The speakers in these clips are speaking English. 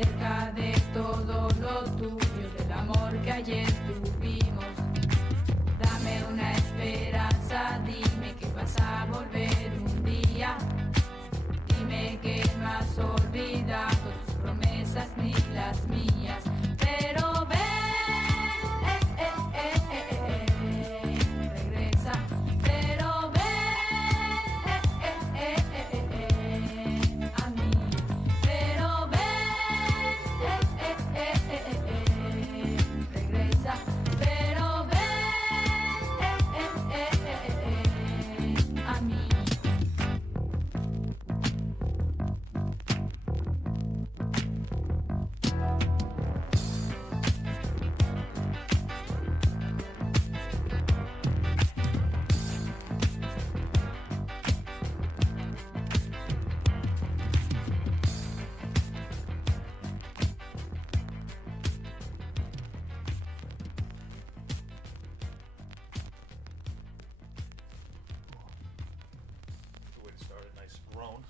cerca de todo lo tuyo, del amor que ayer tuvimos. Dame una esperanza, dime que vas a volver un día. Dime que no has olvidado tus promesas ni las mías. Pero ven, regresa. Pero ven, a mí. Pero ven, regresa. Pero ven, a mí. Way to start it, nice groan.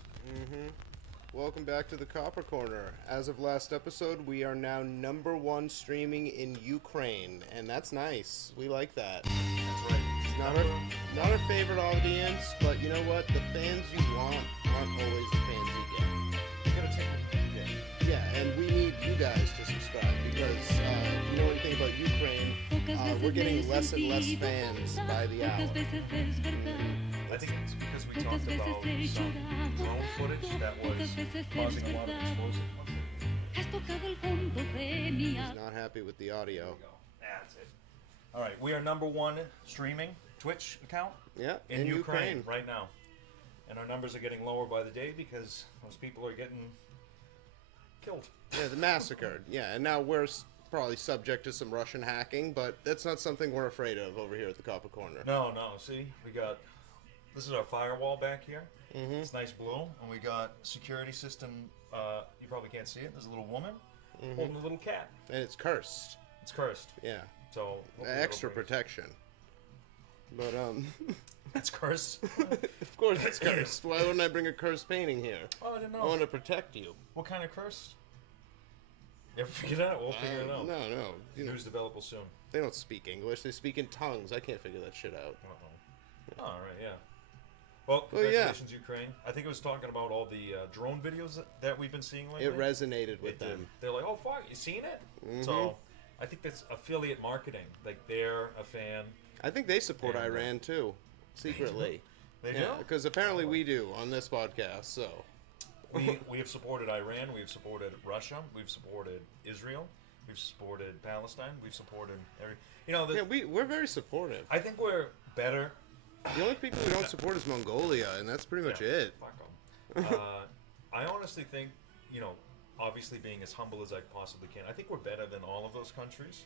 Welcome back to the Copper Corner. As of last episode, we are now #1 streaming in Ukraine, and that's nice. We like that. That's right. Not our favorite audience, but you know what? The fans you want aren't always the fans you get. You gotta take what you can get. Yeah, and we need you guys to subscribe because if you know anything about Ukraine, we're getting less and less fans by the hour. I think it's because we talked about some drone footage that was causing a lot of explosive. He's not happy with the audio. That's it. All right, we are #1 streaming Twitch account Yeah, in Ukraine right now, and our numbers are getting lower by the day because those people are getting killed. Yeah, the massacred. Yeah, and now we're probably subject to some Russian hacking, but that's not something we're afraid of over here at the Copper Corner. No, see, we got, this is our firewall back here. It's nice blue, and we got security system, you probably can't see it, there's a little woman holding a little cat. And it's cursed. It's cursed, Yeah, so... hopefully extra it'll bring- protection. But That's cursed? of course it's cursed. Why wouldn't I bring a cursed painting here? Oh, I didn't know. I want to protect you. What kind of curse? You ever figure it out? We'll figure it out. No. You know, News developable soon. they don't speak English. They speak in tongues. I can't figure that shit out. Uh-oh. All right, yeah. Well, Well, yeah. congratulations, Ukraine. I think it was talking about all the drone videos that we've been seeing lately. It resonated with It did. them. They're like, oh, fuck, you seen it? So, I think that's affiliate marketing. Like, they're a fan. I think they support And, Iran too, secretly. They Yeah, do? because apparently we do on this podcast. So We have supported Iran. We've supported Russia. We've supported Israel. We've supported Palestine. We've supported every... You know, yeah, we're very supportive. I think we're better... The only people we don't support is Mongolia, and that's pretty much it. Fuck 'em. I honestly think, you know, obviously being as humble as I possibly can, I think we're better than all of those countries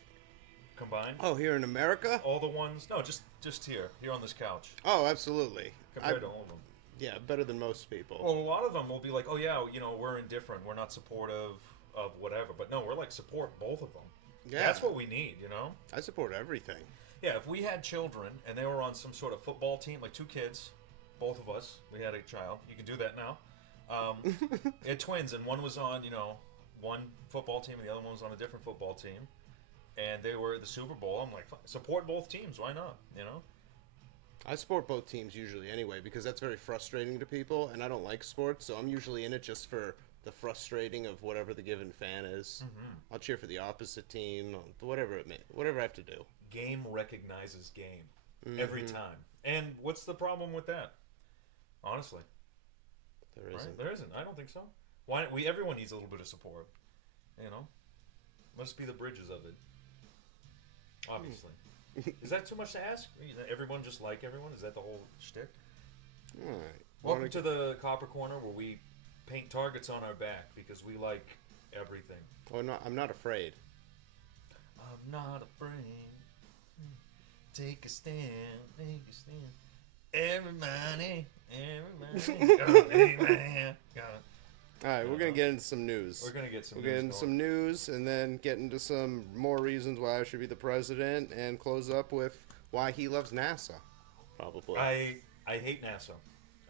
combined. Oh, here in America? All the ones, no, just here on this couch, Oh, absolutely. compared to all of them. Yeah, better than most people. Well, a lot of them will be like, oh yeah, you know, we're indifferent, we're not supportive of whatever, but no, we're like support both of them. Yeah. That's what we need, you know. I support everything. Yeah, if we had children and they were on some sort of football team, like 2 kids, both of us, we had a child. You can do that now. We had twins, and one was on, you know, one football team, and the other one was on a different football team. And they were at the Super Bowl. I'm like, support both teams. Why not? You know? I support both teams usually anyway because that's very frustrating to people, and I don't like sports, so I'm usually in it just for the frustrating of whatever the given fan is. I'll cheer for the opposite team, whatever whatever I have to do. Game recognizes game every time. And what's the problem with that? Honestly, There right? isn't. There isn't. I don't think so. Why? Everyone needs a little bit of support. You know, must be the bridges of it. Obviously, is that too much to ask? Everyone just like everyone? Is that the whole shtick? All right. Welcome to the Copper Corner, where we paint targets on our back because we like everything. Oh, no, I'm not afraid. I'm not afraid. Take a stand. Take a stand. Everybody. Amen. All right, we're gonna get into some news. We're gonna get some. We'll get news into going. some news, and then get into some more reasons why I should be the president, and close up with why he loves NASA. Probably. I hate NASA.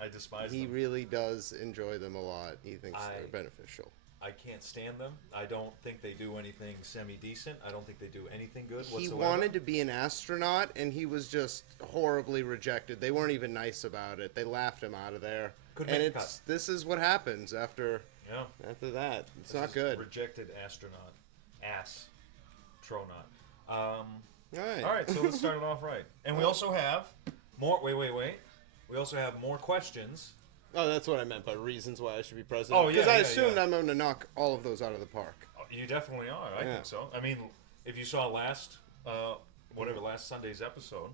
I despise He them. really does enjoy them a lot. He thinks I- they're beneficial. I can't stand them. I don't think they do anything semi-decent. I don't think they do anything good He whatsoever. wanted to be an astronaut, and he was just horribly rejected. They weren't even nice about it. They laughed him out of there. Couldn't And make the it's this is what happens after Yeah. that. It's This not is good. Rejected astronaut. Astronaut. All right. All right, so let's start it off right. And we also have more. Wait. We also have more questions. Oh, that's what I meant by reasons why I should be president. Oh, yeah, Because I yeah, assumed yeah. I'm going to knock all of those out of the park. Oh, you definitely are. I Yeah. think so. I mean, if you saw last Sunday's episode.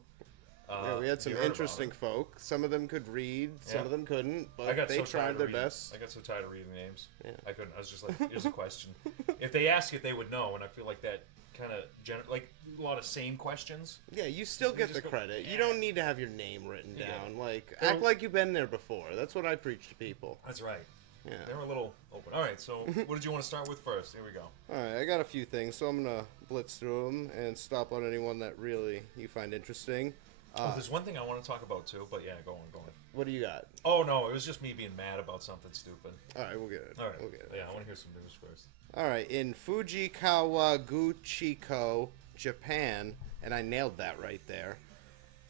Yeah, we had some you heard about interesting it. folk. Some of them could read, some Yeah. of them couldn't, I but got they so tired tried of their reading- best. I got so tired of reading names. Yeah. I couldn't. I was just like, here's a question. If they ask it, they would know, and I feel like that kind of like a lot of same questions. Yeah, you still get just the go, credit. "Yeah." You don't need to have your name written You get down. it. Like, Well- act like you've been there before. That's what I preach to people. That's right. Yeah. They were a little open. All right, so what did you want to start with first? Here we go. All right, I got a few things, so I'm gonna blitz through them and stop on anyone that really you find interesting. There's one thing I want to talk about too, but yeah, go on. What do you got? Oh no, it was just me being mad about something stupid. All right, we'll get it. All right, We'll get it. yeah, I want to hear some news first. All right, in Fuji Kawaguchiko, Japan, and I nailed that right there.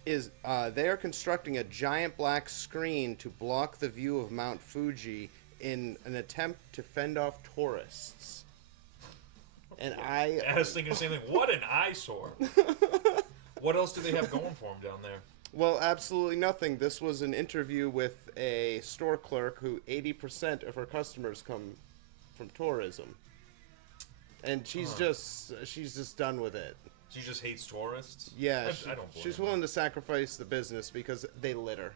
They are constructing a giant black screen to block the view of Mount Fuji in an attempt to fend off tourists. And I was thinking the same thing. What an eyesore! What else do they have going for them down there? Well, absolutely nothing. This was an interview with a store clerk who 80% of her customers come from tourism. And she's just done with it. She just hates tourists. Yeah, I don't blame she's her. willing to sacrifice the business because they litter.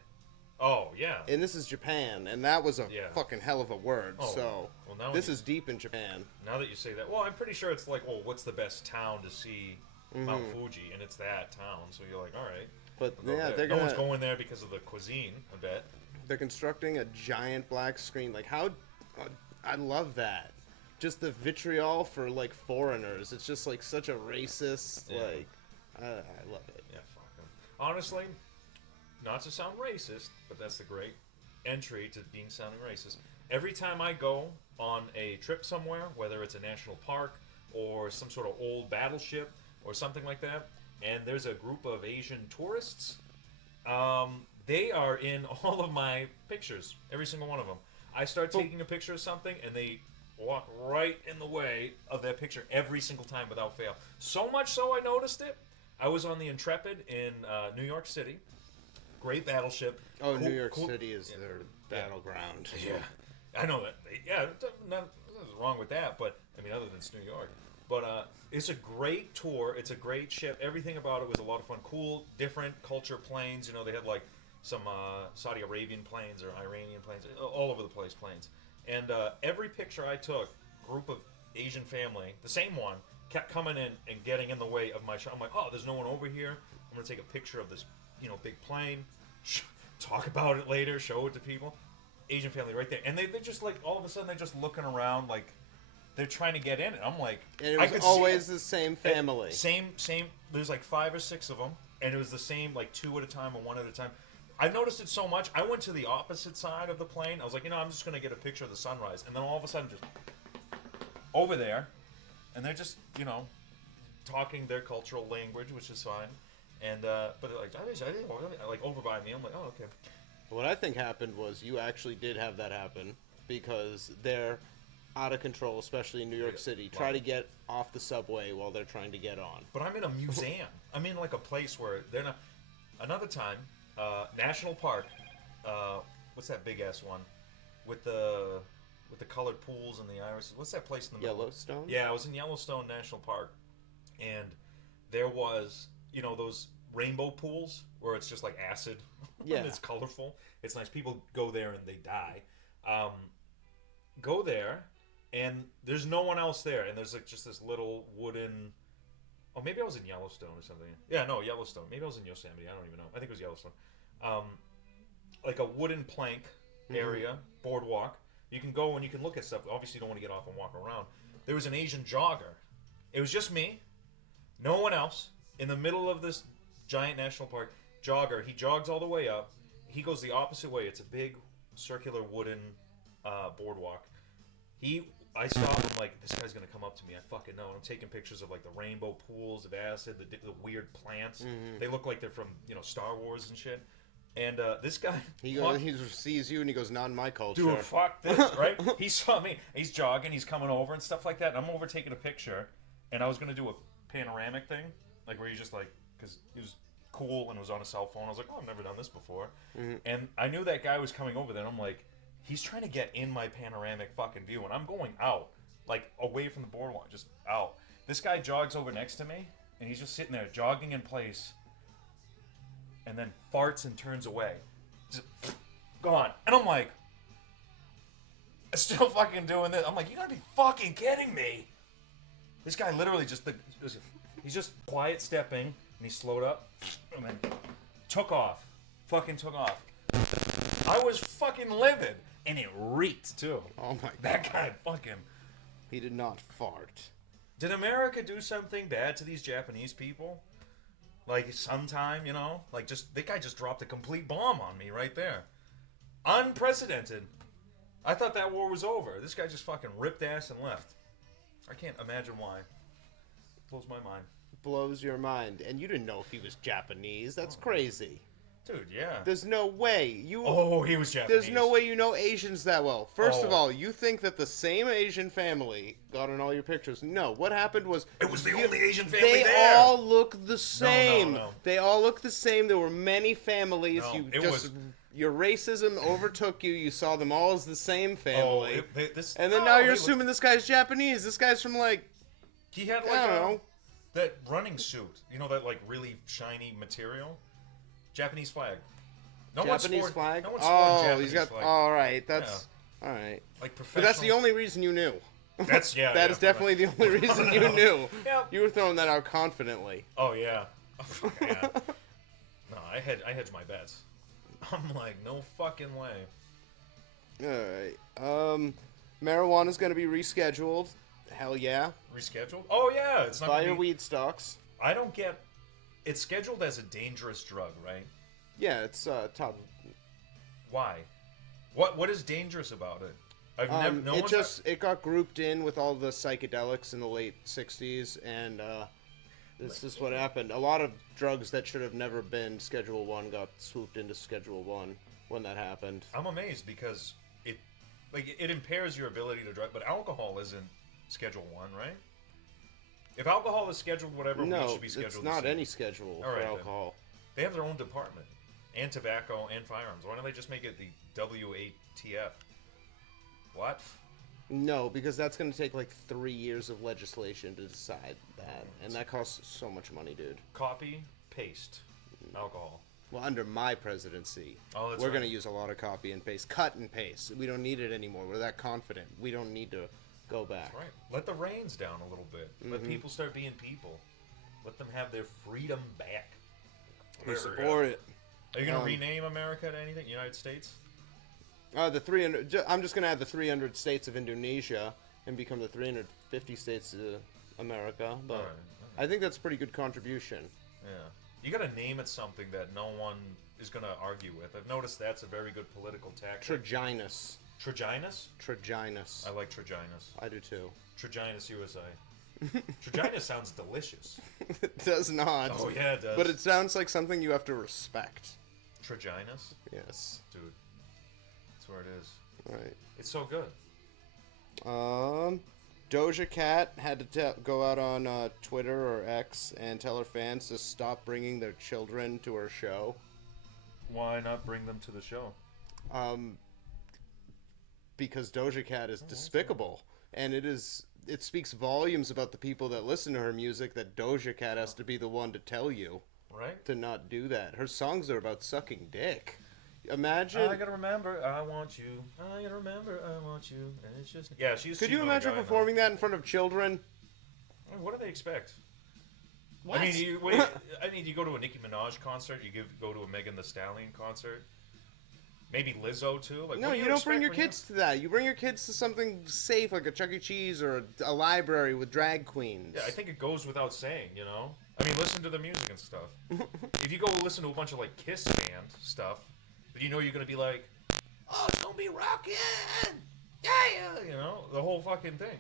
Oh yeah. And this is Japan, and that was a Yeah. fucking hell of a word. Oh, so well, now this you- is deep in Japan. Now that you say that, well, I'm pretty sure it's like, oh, what's the best town to see Mount Fuji? And it's that town. So you're like, all right. But I'll go yeah, there. they're no one's gonna going there because of the cuisine. I bet. they're constructing a giant black screen. Like how I love that. Just the vitriol for like foreigners. It's just like such a racist. Yeah. Like I love it. Yeah, fuck them. Honestly, not to sound racist, but that's the great entry to being sounding racist. Every time I go on a trip somewhere, whether it's a national park or some sort of old battleship or something like that, and there's a group of Asian tourists, they are in all of my pictures, every single one of them. I start taking a picture of something, and they walk right in the way of that picture every single time without fail. So much so I noticed it. I was on the Intrepid in New York City. Great battleship. Oh, Cool- New York cool- City is their battleground. Yeah, I know that. Yeah, nothing's wrong with that. But I mean, other than it's New York. But it's a great tour. It's a great ship. Everything about it was a lot of fun. Cool, different culture planes. You know, they had like some Saudi Arabian planes or Iranian planes, all over the place planes. And every picture I took, group of Asian family, the same one, kept coming in and getting in the way of my shot. I'm like, oh, there's no one over here. I'm gonna take a picture of this, big plane. Talk about it later. Show it to people. Asian family right there, and they're just like all of a sudden they're just looking around like they're trying to get in it. I'm like, And it I was could see always it. the same family. Same. There's like 5 or 6 of them, and it was the same, like 2 at a time or 1 at a time. I've noticed it so much. I went to the opposite side of the plane. I was like, I'm just gonna get a picture of the sunrise, and then all of a sudden, just over there, and they're just, talking their cultural language, which is fine. And but they're like, I didn't like over by me. I'm like, oh, okay. What I think happened was you actually did have that happen because they're out of control, especially in New York City. Try to get off the subway while they're trying to get on. But I'm in a museum. I'm in like a place where they're not. Another time, National Park. What's that big ass one with the colored pools and the irises? What's that place in the middle? Yellowstone? Yeah, I was in Yellowstone National Park, and there was those rainbow pools where it's just like acid. Yeah. And it's colorful. It's nice. People go there and they die. Go there, and there's no one else there, and there's like just this little wooden. Oh, maybe I was in Yellowstone or something. Yeah, no, Yellowstone. Maybe I was in Yosemite. I don't even know. I think it was Yellowstone. Like a wooden plank area, boardwalk. You can go and you can look at stuff. Obviously, you don't want to get off and walk around. There was an Asian jogger. It was just me, no one else, in the middle of this giant national park. Jogger. He jogs all the way up. he goes the opposite way. It's a big circular wooden boardwalk. I stop. I'm like, this guy's gonna come up to me. I fucking know. And I'm taking pictures of like the rainbow pools of acid, the weird plants. They look like they're from Star Wars and shit. And this guy, he sees you and he goes, "Not in my culture." Dude, fuck this, right? He saw me. He's jogging. He's coming over and stuff like that. And I'm over taking a picture, and I was gonna do a panoramic thing, like where you just like, because he was cool and was on a cell phone. I was like, oh, I've never done this before. And I knew that guy was coming over. Then I'm like, he's trying to get in my panoramic fucking view, and I'm going out, like away from the boardwalk, just out. This guy jogs over next to me, and he's just sitting there jogging in place, and then farts and turns away. Just gone. And I'm like, still fucking doing this. I'm like, you gotta be fucking kidding me. This guy literally he's just quiet stepping, and he slowed up, and then took off. Fucking took off. I was fucking livid. And it reeked, too. Oh, my God. That guy fucking... He did not fart. Did America do something bad to these Japanese people? Like, sometime, Like, that guy just dropped a complete bomb on me right there. Unprecedented. I thought that war was over. This guy just fucking ripped ass and left. I can't imagine why. Blows my mind. Blows your mind. And you didn't know if he was Japanese. That's crazy. Dude, yeah. There's no way. He was Japanese. There's no way you know Asians that well. First of all, you think that the same Asian family got in all your pictures. No, what happened was... It was the only Asian family there. They all look the same. No. They all look the same. There were many families. No, your racism overtook you. You saw them all as the same family. And then now you're assuming this guy's Japanese. This guy's from, like... He had, like, I don't know. That running suit. That, like, really shiny material? Japanese flag. Japanese flag? No one's Japanese he's got... flag. All right, that's... Yeah. All right. Like professional... But that's the only reason you knew. That's, yeah. That is definitely the only reason you knew. Yeah. You were throwing that out confidently. Oh, yeah. Oh, yeah. No, I hedge my bets. I'm like, no fucking way. All right. Marijuana's going to be rescheduled. Hell yeah. Rescheduled? Oh, yeah. It's not Buy your weed stocks. I don't get... It's scheduled as a dangerous drug, right? Yeah, it's top. Why? What is dangerous about it? It got grouped in with all the psychedelics in the late 60s, and this is what happened. A lot of drugs that should have never been Schedule 1 got swooped into Schedule 1 when that happened. I'm amazed because it impairs your ability to drug, but alcohol isn't Schedule 1, right? If alcohol is scheduled, whatever, weed should be scheduled. It's not any schedule for alcohol. Then. They have their own department, and tobacco, and firearms. Why don't they just make it the WATF? What? No, because that's going to take like 3 years of legislation to decide that, and that costs so much money, dude. Copy, paste, alcohol. Well, under my presidency, we're going to use a lot of copy and paste, cut and paste. We don't need it anymore. We're that confident. We don't need to go back. That's right. Let the reins down a little bit. Let people start being people. Let them have their freedom back. We support it. Are you going to rename America to anything? United States? The 300. I'm just going to add the 300 states of Indonesia and become the 350 states of America. But all right. I think that's a pretty good contribution. Yeah. You got to name it something that no one is going to argue with. I've noticed that's a very good political tactic. Traginus. Traginus? Traginus. I like Traginus. I do too. Traginus USA. Traginus sounds delicious. It does not. Oh, yeah, it does. But it sounds like something you have to respect. Traginus? Yes. Dude. That's where it is. Right. It's so good. Doja Cat had to go out on Twitter or X and tell her fans to stop bringing their children to her show. Why not bring them to the show? Because Doja Cat is despicable, and it speaks volumes about the people that listen to her music that Doja Cat has to be the one to tell you, right, to not do that. Her songs are about sucking dick. Imagine. I gotta remember, I want you. I gotta remember, I want you. And it's just she's. Could you imagine performing that in front of children? I mean, what do they expect? What? I mean, you go to a Nicki Minaj concert. You go to a Megan Thee Stallion concert. Maybe Lizzo too. Like, no, you don't bring your kids to that. You bring your kids to something safe, like a Chuck E. Cheese or a library with drag queens. Yeah, I think it goes without saying. I mean, listen to the music and stuff. If you go listen to a bunch of like Kiss band stuff, But you know you're gonna be like, oh, it's gonna be rocking, yeah, you know, the whole fucking thing.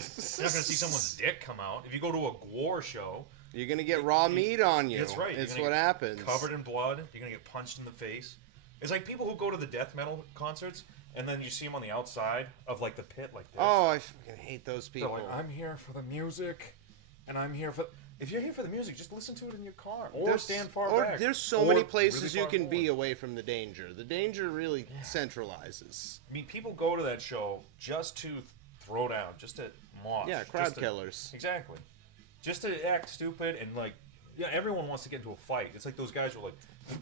So you're not gonna see someone's dick come out. If you go to a gore show, you're gonna get raw meat on you. that's right. It's what happens. Covered in blood. You're gonna get punched in the face. It's like people who go to the death metal concerts and then you see them on the outside of like the pit, like this. Oh, I fucking hate those They're people. like, I'm here for the music, and I'm here for. If you're here for the music, just listen to it in your car or stand far back. There's so or many places really you far can be forward. away from the danger. The danger really centralizes. I mean, people go to that show just to throw down, just to mosh. Yeah, crowd just to- killers. Exactly. Just to act stupid and like, yeah, everyone wants to get into a fight. It's like those guys who are like,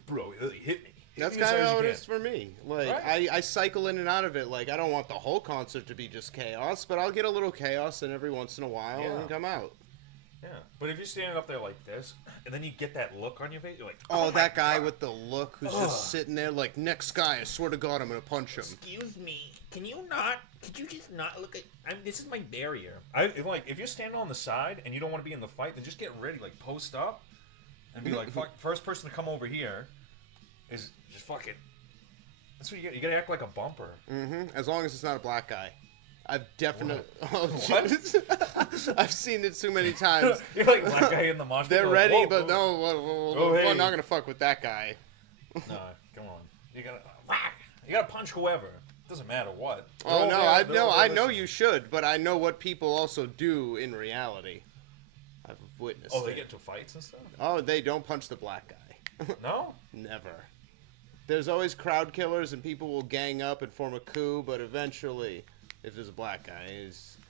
bro, hit me. That's me as kind of hard as how you it can." is for me. Like, Right. I cycle in and out of it. Like, I don't want the whole concert to be just chaos, but I'll get a little chaos in every once in a while Yeah. and come out. Yeah, but if you're standing up there like this, and then you get that look on your face, you're like, Oh, my that guy God. with the look who's just sitting there like, next guy, I swear to God, I'm going to punch him. Excuse me, can you not? Could you just not look at? This is my barrier. If you're standing on the side and you don't want to be in the fight, then just get ready, like post up, and be like, fuck. First person to come over here is just fucking. That's what you get. You gotta act like a bumper. As long as it's not a black guy. I've definitely. Oh, What? I've seen it too many times. You're like black guy in the mosh pit. They're you're like, ready, whoa, but whoa. no, hey. we're not gonna fuck with that guy. No, come on. You gotta whack. You gotta punch whoever. Doesn't matter what. They're Oh over no, there, I they're know, over I there know listening. you should, but I know what people also do in reality. I've witnessed. Oh, they it. get into fights and stuff. Oh, they don't punch the black guy. No. Never. There's always crowd killers, and people will gang up and form a coup, but eventually, if there's a black guy,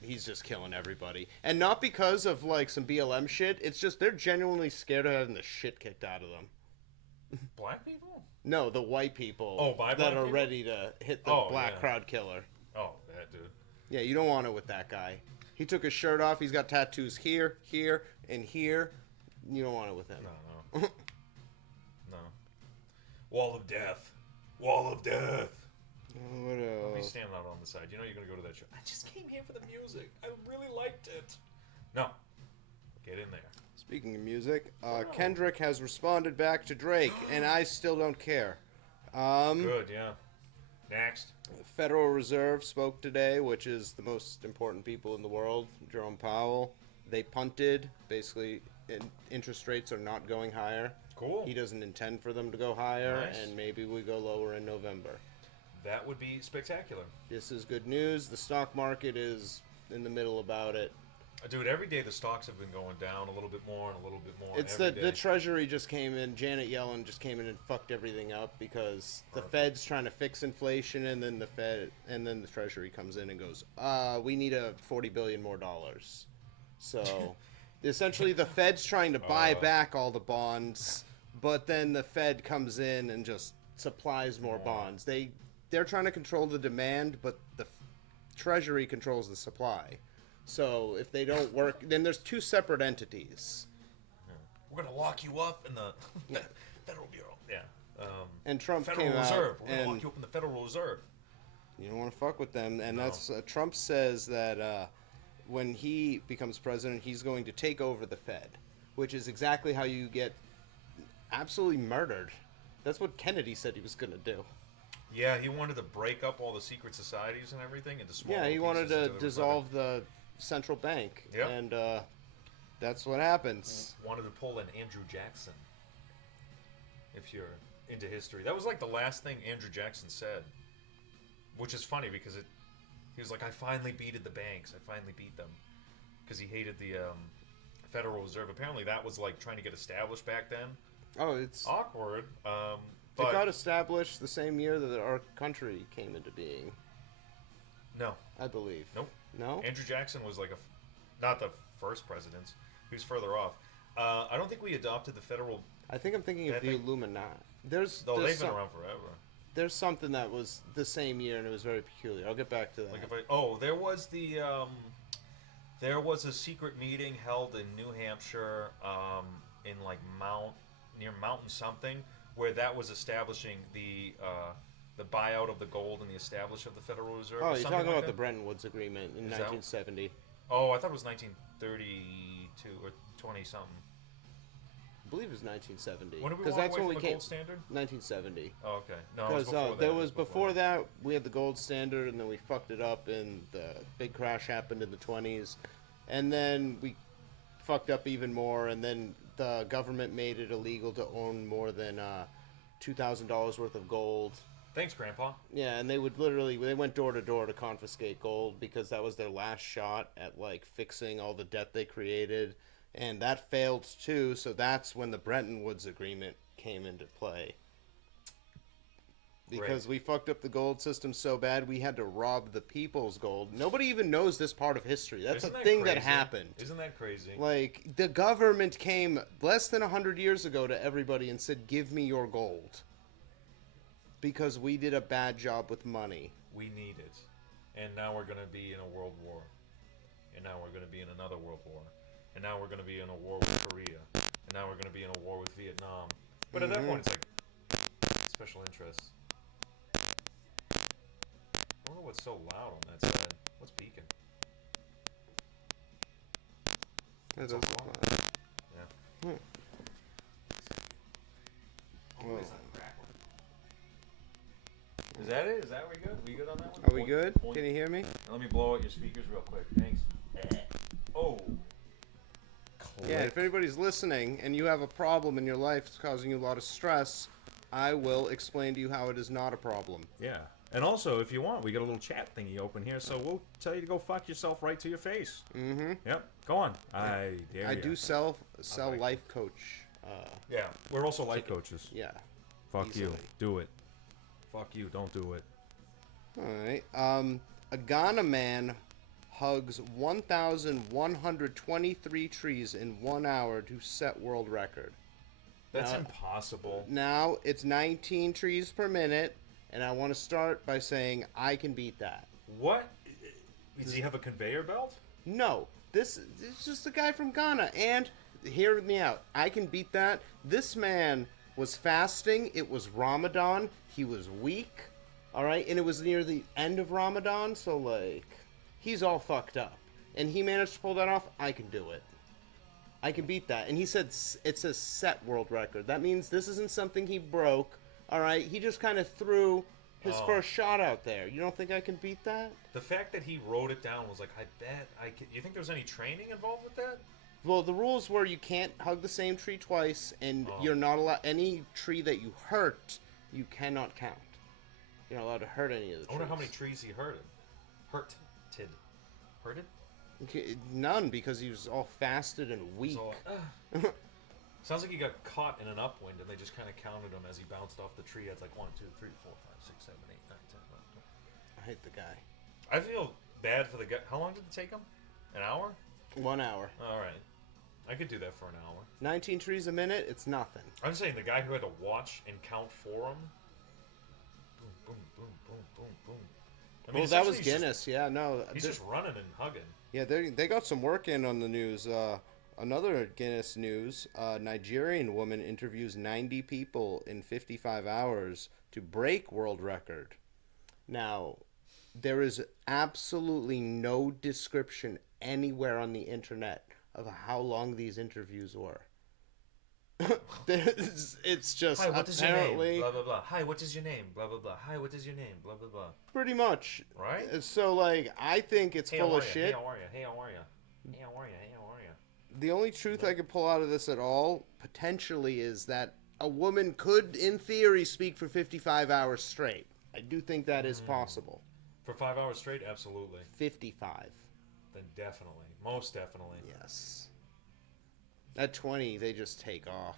he's just killing everybody. And not because of, like, some BLM shit, it's just they're genuinely scared of having the shit kicked out of them. Black people? No, the white people Oh, by that black are people? ready to hit the Oh, black yeah. crowd killer. Oh, that dude. Yeah, you don't want it with that guy. He took his shirt off, he's got tattoos here, here, and here. You don't want it with him. No. No. Wall of death. Wall of death. What Be else? standing out on the side. You know you're gonna go to that show. I just came here for the music. I really liked it. No. Get in there. Speaking of music, Kendrick has responded back to Drake, and I still don't care. Good, yeah. Next. Federal Reserve spoke today, which is the most important people in the world, Jerome Powell. They punted. Basically, interest rates are not going higher. Cool. He doesn't intend for them to go higher, Nice. and maybe we go lower in November. That would be spectacular. This is good news. The stock market is in the middle about it. Dude, every day the stocks have been going down a little bit more and a little bit more. It's every the day. Treasury just came in. Janet Yellen just came in and fucked everything up because the Perfect. Fed's trying to fix inflation, and then the Treasury comes in and goes, we need a $40 billion more dollars. So essentially, the Fed's trying to buy back all the bonds, but then the Fed comes in and just supplies more bonds. They're trying to control the demand, but the Treasury controls the supply. So if they don't work, then there's two separate entities. We're gonna lock you up in the Federal Bureau. Yeah. And Trump Federal came Reserve. out We're gonna lock and you up in the Federal Reserve. you don't want to fuck with them. And No. that's Trump says that when he becomes president, he's going to take over the Fed, which is exactly how you get absolutely murdered. That's what Kennedy said he was going to do. Yeah, he wanted to break up all the secret societies and everything into small. Yeah, he wanted pieces to until they were dissolve the central bank. Yep. And that's what happens. Wanted to pull an Andrew Jackson. If you're into history, that was like the last thing Andrew Jackson said, which is funny because he was like, "I finally beated the banks. I finally beat them," because he hated the Federal Reserve. Apparently, that was like trying to get established back then. Oh, it's Awkward. it But got established the same year that our country came into being, no, I believe. nope. No? Andrew Jackson was like not the first president. He was further off. I don't think we adopted the federal. I think I'm thinking I of the think- Illuminati. There's Though they've been some- around forever. There's something that was the same year and it was very peculiar. I'll get back to that. Like there was there was a secret meeting held in New Hampshire, in like near Mountain something, where that was establishing the buyout of the gold and the establish of the Federal Reserve. Oh, or you're something talking like about the that? Bretton Woods Agreement in Is that- 1970. Oh, I thought it was 1932 or 20 something. believe it was 1970. When did we Because walk that's away when from we the came. gold standard? 1970. Oh, okay. No, it was Because before that. there It was before that we had the gold standard, and then we fucked it up, and the big crash happened in the 20s, and then we fucked up even more, and then the government made it illegal to own more than $2,000 worth of gold. Thanks, Grandpa. Yeah, and they went door to door to confiscate gold because that was their last shot at like fixing all the debt they created, and that failed too. So that's when the Bretton Woods Agreement came into play. Because we fucked up the gold system so bad, we had to rob the people's gold. Nobody even knows this part of history. That's Isn't a that thing crazy? that happened. Isn't that crazy? Like, the government came less than 100 years ago to everybody and said, give me your gold. Because we did a bad job with money. We need it. And now we're going to be in a world war. And now we're going to be in another world war. And now we're going to be in a war with Korea. And now we're going to be in a war with Vietnam. But at that point, it's like special interests. I wonder what's so loud on that side. What's beacon? That's all also fun. fun. Yeah. Well, Is that it? Is that we good? We good on that one? are we good? Can you hear me? Let me blow out your speakers real quick. Thanks. Oh. Yeah, if anybody's listening and you have a problem in your life that's causing you a lot of stress, I will explain to you how it is not a problem. Yeah. And also, if you want, we got a little chat thingy open here, so we'll tell you to go fuck yourself right to your face. Mm-hmm. Yep. Go on. I dare I ya. do sell like life coach. Yeah. We're also life coaches. Yeah. Fuck you. easily. Do it. Fuck you. Don't do it. All right. A Ghana man hugs 1,123 trees in 1 hour to set world record. That's Now- impossible. Now it's 19 trees per minute, and I want to start by saying I can beat that. What? Does he have a conveyor belt? No, this is just a guy from Ghana, and hear me out. I can beat that. This man was fasting. It was Ramadan. He was weak. All right, and it was near the end of Ramadan, so like, he's all fucked up, and he managed to pull that off. I can do it. I can beat that. And he said it's a set world record. That means this isn't something he broke. All right, he just kind of threw his first shot out there. You don't think I can beat that? The fact that he wrote it down was like, I bet I could. You think there was any training involved with that? Well, the rules were you can't hug the same tree twice, and you're not allowed any tree that you hurt, you cannot count. You're not allowed to hurt any of the trees. I wonder how many trees he hurted. Hurted? Okay, none, because he was all fasted and weak. So, sounds like he got caught in an upwind, and they just kind of counted him as he bounced off the tree. It's like 1, 2, 3, 4, 5, 6, 7, 8, 9, 10, 11. I hate the guy. I feel bad for the guy. How long did it take him? An hour? 1 hour. All right. I could do that for an hour. 19 trees a minute, it's nothing. I'm saying the guy who had to watch and count for him. Boom, boom, boom, boom, boom, boom. I Well, that was essentially Guinness, yeah, no. He's just running and hugging. Yeah, they got some work in on the news. Another Guinness news, Nigerian woman interviews 90 people in 55 hours to break world record. Now, there is absolutely no description anywhere on the internet of how long these interviews were. It's just Hi, what is your apparently name? Blah, blah, blah. Hi, what is your name? Blah, blah, blah. Hi, what is your name? Blah, blah, blah. pretty much. Right? So, like, I think it's Hey, full how of are ya? shit. Hey, how are you? Hey, how are you? Hey, how are you? Hey, how are you? The only truth I could pull out of this at all, potentially, is that a woman could, in theory, speak for 55 hours straight. I do think that is possible. For 5 hours straight? Absolutely. 55. Then definitely. Most definitely. Yes. At 20, they just take off.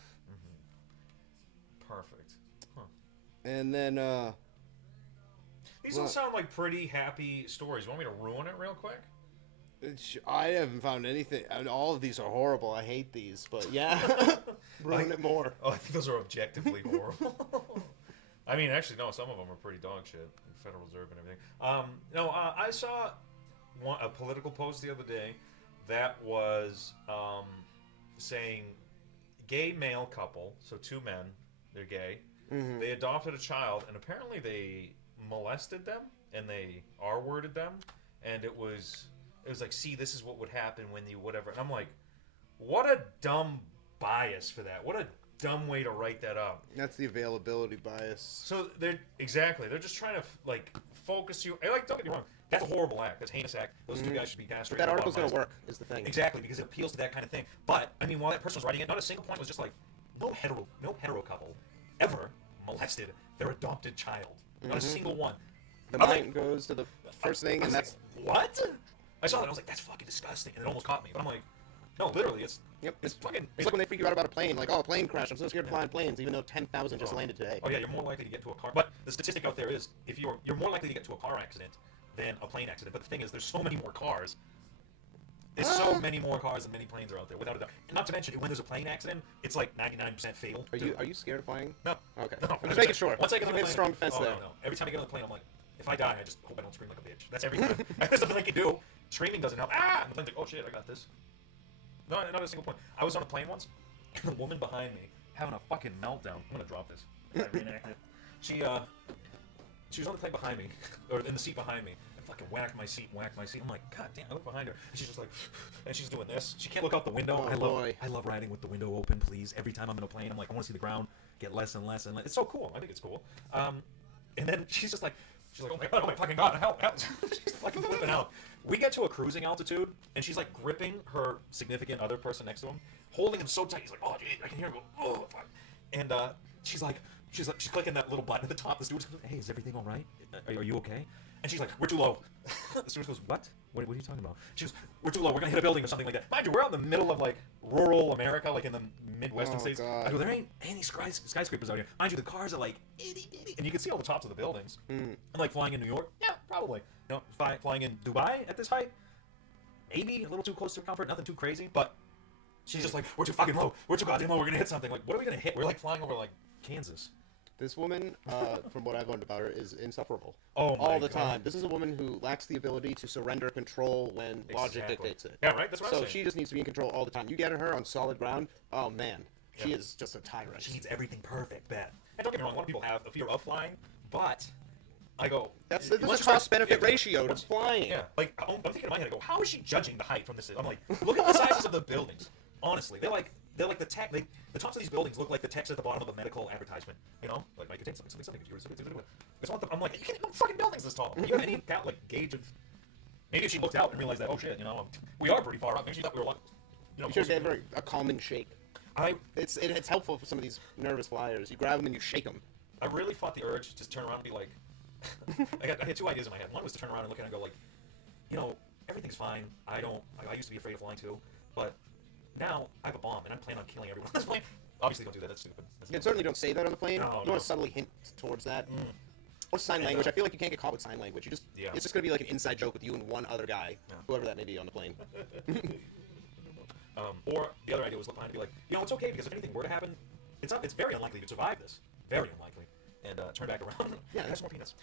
Perfect. Huh. And then, These all Well- sound like pretty happy stories. You want me to ruin it real quick? I haven't found anything. I mean, all of these are horrible. I hate these, but yeah. Ruin it more. Oh, I think those are objectively horrible. I mean, actually, no, some of them are pretty dog shit. Federal Reserve and everything. I saw a political post the other day that was saying gay male couple, so two men, they're gay. Mm-hmm. They adopted a child, and apparently they molested them, and they R-worded them, and it was like, see, this is what would happen when you whatever. And I'm like, what a dumb bias for that. What a dumb way to write that up. That's the availability bias. So they're just trying to like focus you. Like, don't get me wrong, that's a horrible act. That's a heinous act. Those two guys should be castrated. That article's gonna work. Is the thing. Exactly, because it appeals to that kind of thing. But I mean, while that person was writing it, not a single point was just like, no hetero couple ever molested their adopted child. Not a single one. The mind goes to the first thing, and that's like, what? I saw that. I was like, that's fucking disgusting, and it almost caught me. But I'm like, no, literally, it's fucking. It's like when they freak you out about a plane, like, oh, a plane crashed. I'm so scared of flying planes, even though 10,000 just landed today. Oh yeah, you're more likely to get to a car. But the statistic out there is, if you're more likely to get to a car accident than a plane accident. But the thing is, there's so many more cars. There's so many more cars than many planes are out there, without a doubt. And not to mention, when there's a plane accident, it's like 99% fatal. Are you scared of flying? No. Okay. No. I'm just making sure. Once I get on the a plane, strong defense there. No. Every time I get on the plane, I'm like, if I die, I just hope I don't scream like a bitch. That's every time. There's something I can do. Screaming doesn't help. Ah! And the plane's like, oh shit, I got this. No, not a single point. I was on a plane once, and the woman behind me having a fucking meltdown. I'm gonna drop this. I reenact it. She was on the plane behind me, or in the seat behind me, and fucking whacked my seat. I'm like, god damn! I look behind her, and she's just like, and she's doing this. She can't look out the window. Oh, I love riding with the window open. Please, every time I'm in a plane, I'm like, I want to see the ground get less and less and less. It's so cool. I think it's cool. And then she's like, oh my fucking god, help! She's fucking flipping out. We get to a cruising altitude, and she's like gripping her significant other person next to him, holding him so tight. He's like, oh, geez, I can hear him go, oh, fuck. And she's clicking that little button at the top. The stewardess goes, hey, is everything all right? Are you okay? And she's like, we're too low. The stewardess goes, what? What are you talking about? She goes, we're too low. We're gonna hit a building or something like that. Mind you, we're out in the middle of like rural America, like in the Midwestern states. God. I go, there ain't any skyscrapers out here. Mind you, the cars are like itty bitty, and you can see all the tops of the buildings. I'm like flying in New York, yeah, probably. You know, flying in Dubai at this height, maybe a little too close to comfort, nothing too crazy. But she's just like, we're too fucking low. We're too goddamn low. We're gonna hit something. Like, what are we gonna hit? We're like flying over like Kansas. This woman, from what I've learned about her, is insufferable. Oh my all the God. time. This is a woman who lacks the ability to surrender control when logic Exactly. dictates it. Yeah, right. That's what I'm So saying. she just needs to be in control all the time. You get her on solid ground, oh man, she Yeah. is just a tyrant. She needs everything perfect, Beth. And don't get me wrong, a lot of people have a fear of flying, but I go. There's once a you start- cost-benefit yeah, ratio to once- flying. Yeah, like I'm thinking in my head, I go, how is she judging the height from this? I'm like, look at the sizes of the buildings. Honestly, they're like the tech. The tops of these buildings look like the text at the bottom of a medical advertisement. You know, like might contain something. I'm like, you can't build fucking buildings this tall. Do you have any gauge of? Maybe if she looked out and realized that, oh shit, you know, we are pretty far up. Maybe she thought we were like, you know, You should closer. give her a calming shake. It's helpful for some of these nervous flyers. You grab them and you shake them. I really fought the urge to just turn around and be like, I had two ideas in my head. One was to turn around and look at it and go like, you know, everything's fine. I used to be afraid of flying too, but now I have a bomb and I'm planning on killing everyone on this plane. Obviously, don't do that. That's stupid. You certainly don't say that on the plane. No, You no. want to subtly hint towards that. Or sign language. I feel like you can't get caught with sign language. It's just gonna be like an inside joke with you and one other guy, whoever that may be on the plane. Or the other idea was look behind and be like, you know, it's okay because if anything were to happen, it's very unlikely to survive this. Very unlikely. And turn back around. Yeah, have some more peanuts.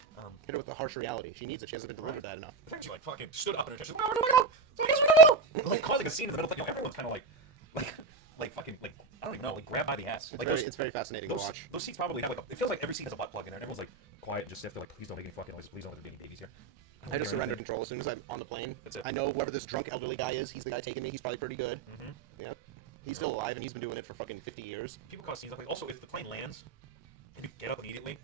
Hit her with the harsh reality. She needs it. She hasn't been delivered that enough. The fact she like fucking stood up in her chest, she's like, oh my god, like causing a scene in the middle. Like, you know, everyone's kind of like fucking like I don't even know, like grab by the ass. Like It's very fascinating to watch. Those seats probably have like it feels like every seat has a butt plug in there. And everyone's like quiet, just stiff. They're like, please don't make any fucking noises. Please don't let there be any babies here. I just surrender control as soon as I'm on the plane. That's it. I know whoever this drunk elderly guy is, he's the guy taking me. He's probably pretty good. Yep. He's still alive and he's been doing it for fucking 50 years. People cause scenes like also if the plane lands and you get up immediately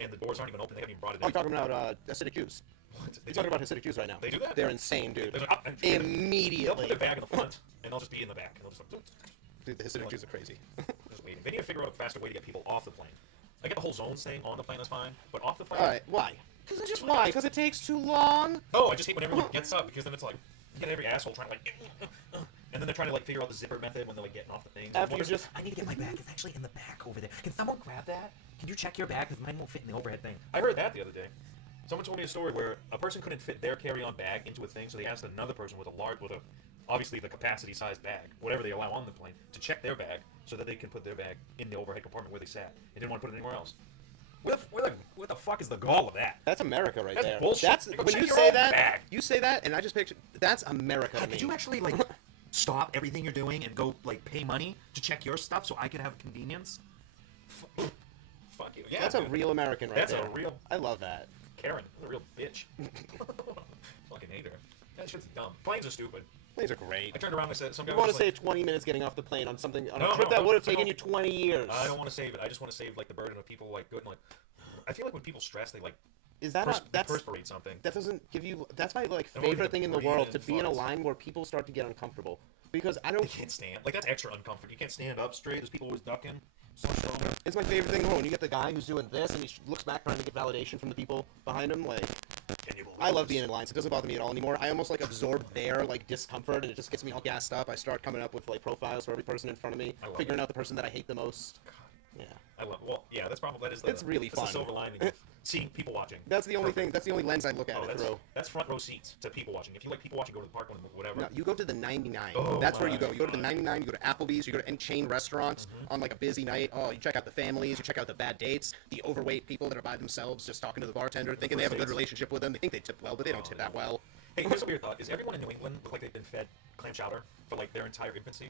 and the doors aren't even open, they haven't even brought it in. Oh, you're talking about acidic Jews. What? You're talking about Hasidic Jews right now. They do that? They're insane, dude. They'll put Immediately. their bag in the front and they'll just be in the back. And they'll just like, Dude, the Hasidic Jews are crazy. just waiting. They need to figure out a faster way to get people off the plane. I get the whole zones thing on the plane, that's fine, but off the plane. Alright, why? Why? Because it takes too long? Oh, I just hate when everyone gets up because then it's like you get every asshole trying to like, and then they're trying to like figure out the zipper method when they're like getting off the things. After you just I need to get my bag. It's actually in the back over there. Can someone grab that? Can you check your bag? Because mine won't fit in the overhead thing. I heard that the other day. Someone told me a story where a person couldn't fit their carry-on bag into a thing, so they asked another person with a obviously the capacity-sized bag, whatever they allow on the plane, to check their bag so that they can put their bag in the overhead compartment where they sat. They didn't want to put it anywhere else. What the fuck is the gall of that? That's America right That's there. bullshit. That's You go when check you your say own that. bag. You say that, and I just picture that's America to me. Could you actually like stop everything you're doing and go like pay money to check your stuff so I could have convenience? Fuck you. Yeah, That's a dude. real American right That's there. a real I love that. Karen. That's a real bitch. Fucking hate her. That shit's dumb. Planes are stupid. Planes are great. I turned around and I said, some guy You want was to like, save 20 minutes getting off the plane on something on No, a trip no, that no, would have no. taken you 20 years. I don't want to save it. I just want to save like the burden of people like good and like. I feel like when people stress, they like Is that not, that's perspirate something. that doesn't give you? That's my like I don't favorite get thing in the breathe world in to be in a fuzz. line where people start to get uncomfortable because I They don't. can't stand. Like that's extra uncomfortable. You can't stand up straight. There's people always ducking. So much drama. It's my favorite thing in the world. When you get the guy who's doing this and he looks back trying to get validation from the people behind him. Like, Can you believe I love this? being in lines. It doesn't bother me at all anymore. I almost like absorb their like discomfort, and it just gets me all gassed up. I start coming up with like profiles for every person in front of me, I love figuring it. out the person that I hate the most. Yeah, I love. Well, yeah, that's probably that is. The, It's really that's fun. the silver lining of seeing people watching. that's the only thing. That's the only lens I look at Oh, it that's, through. that's front row seats to people watching. If you like people watching, go to the park, whatever. No, you go to the 99. Oh That's where you my go. You go to the God. 99. You go to Applebee's. You go to any chain restaurants on like a busy night. Oh, you check out the families. You check out the bad dates. The overweight people that are by themselves, just talking to the bartender, thinking they have a good dates. relationship with them. They think they tip well, but they don't tip that well. Hey, here's a weird thought: is everyone in New England look like they've been fed clam chowder for like their entire infancy?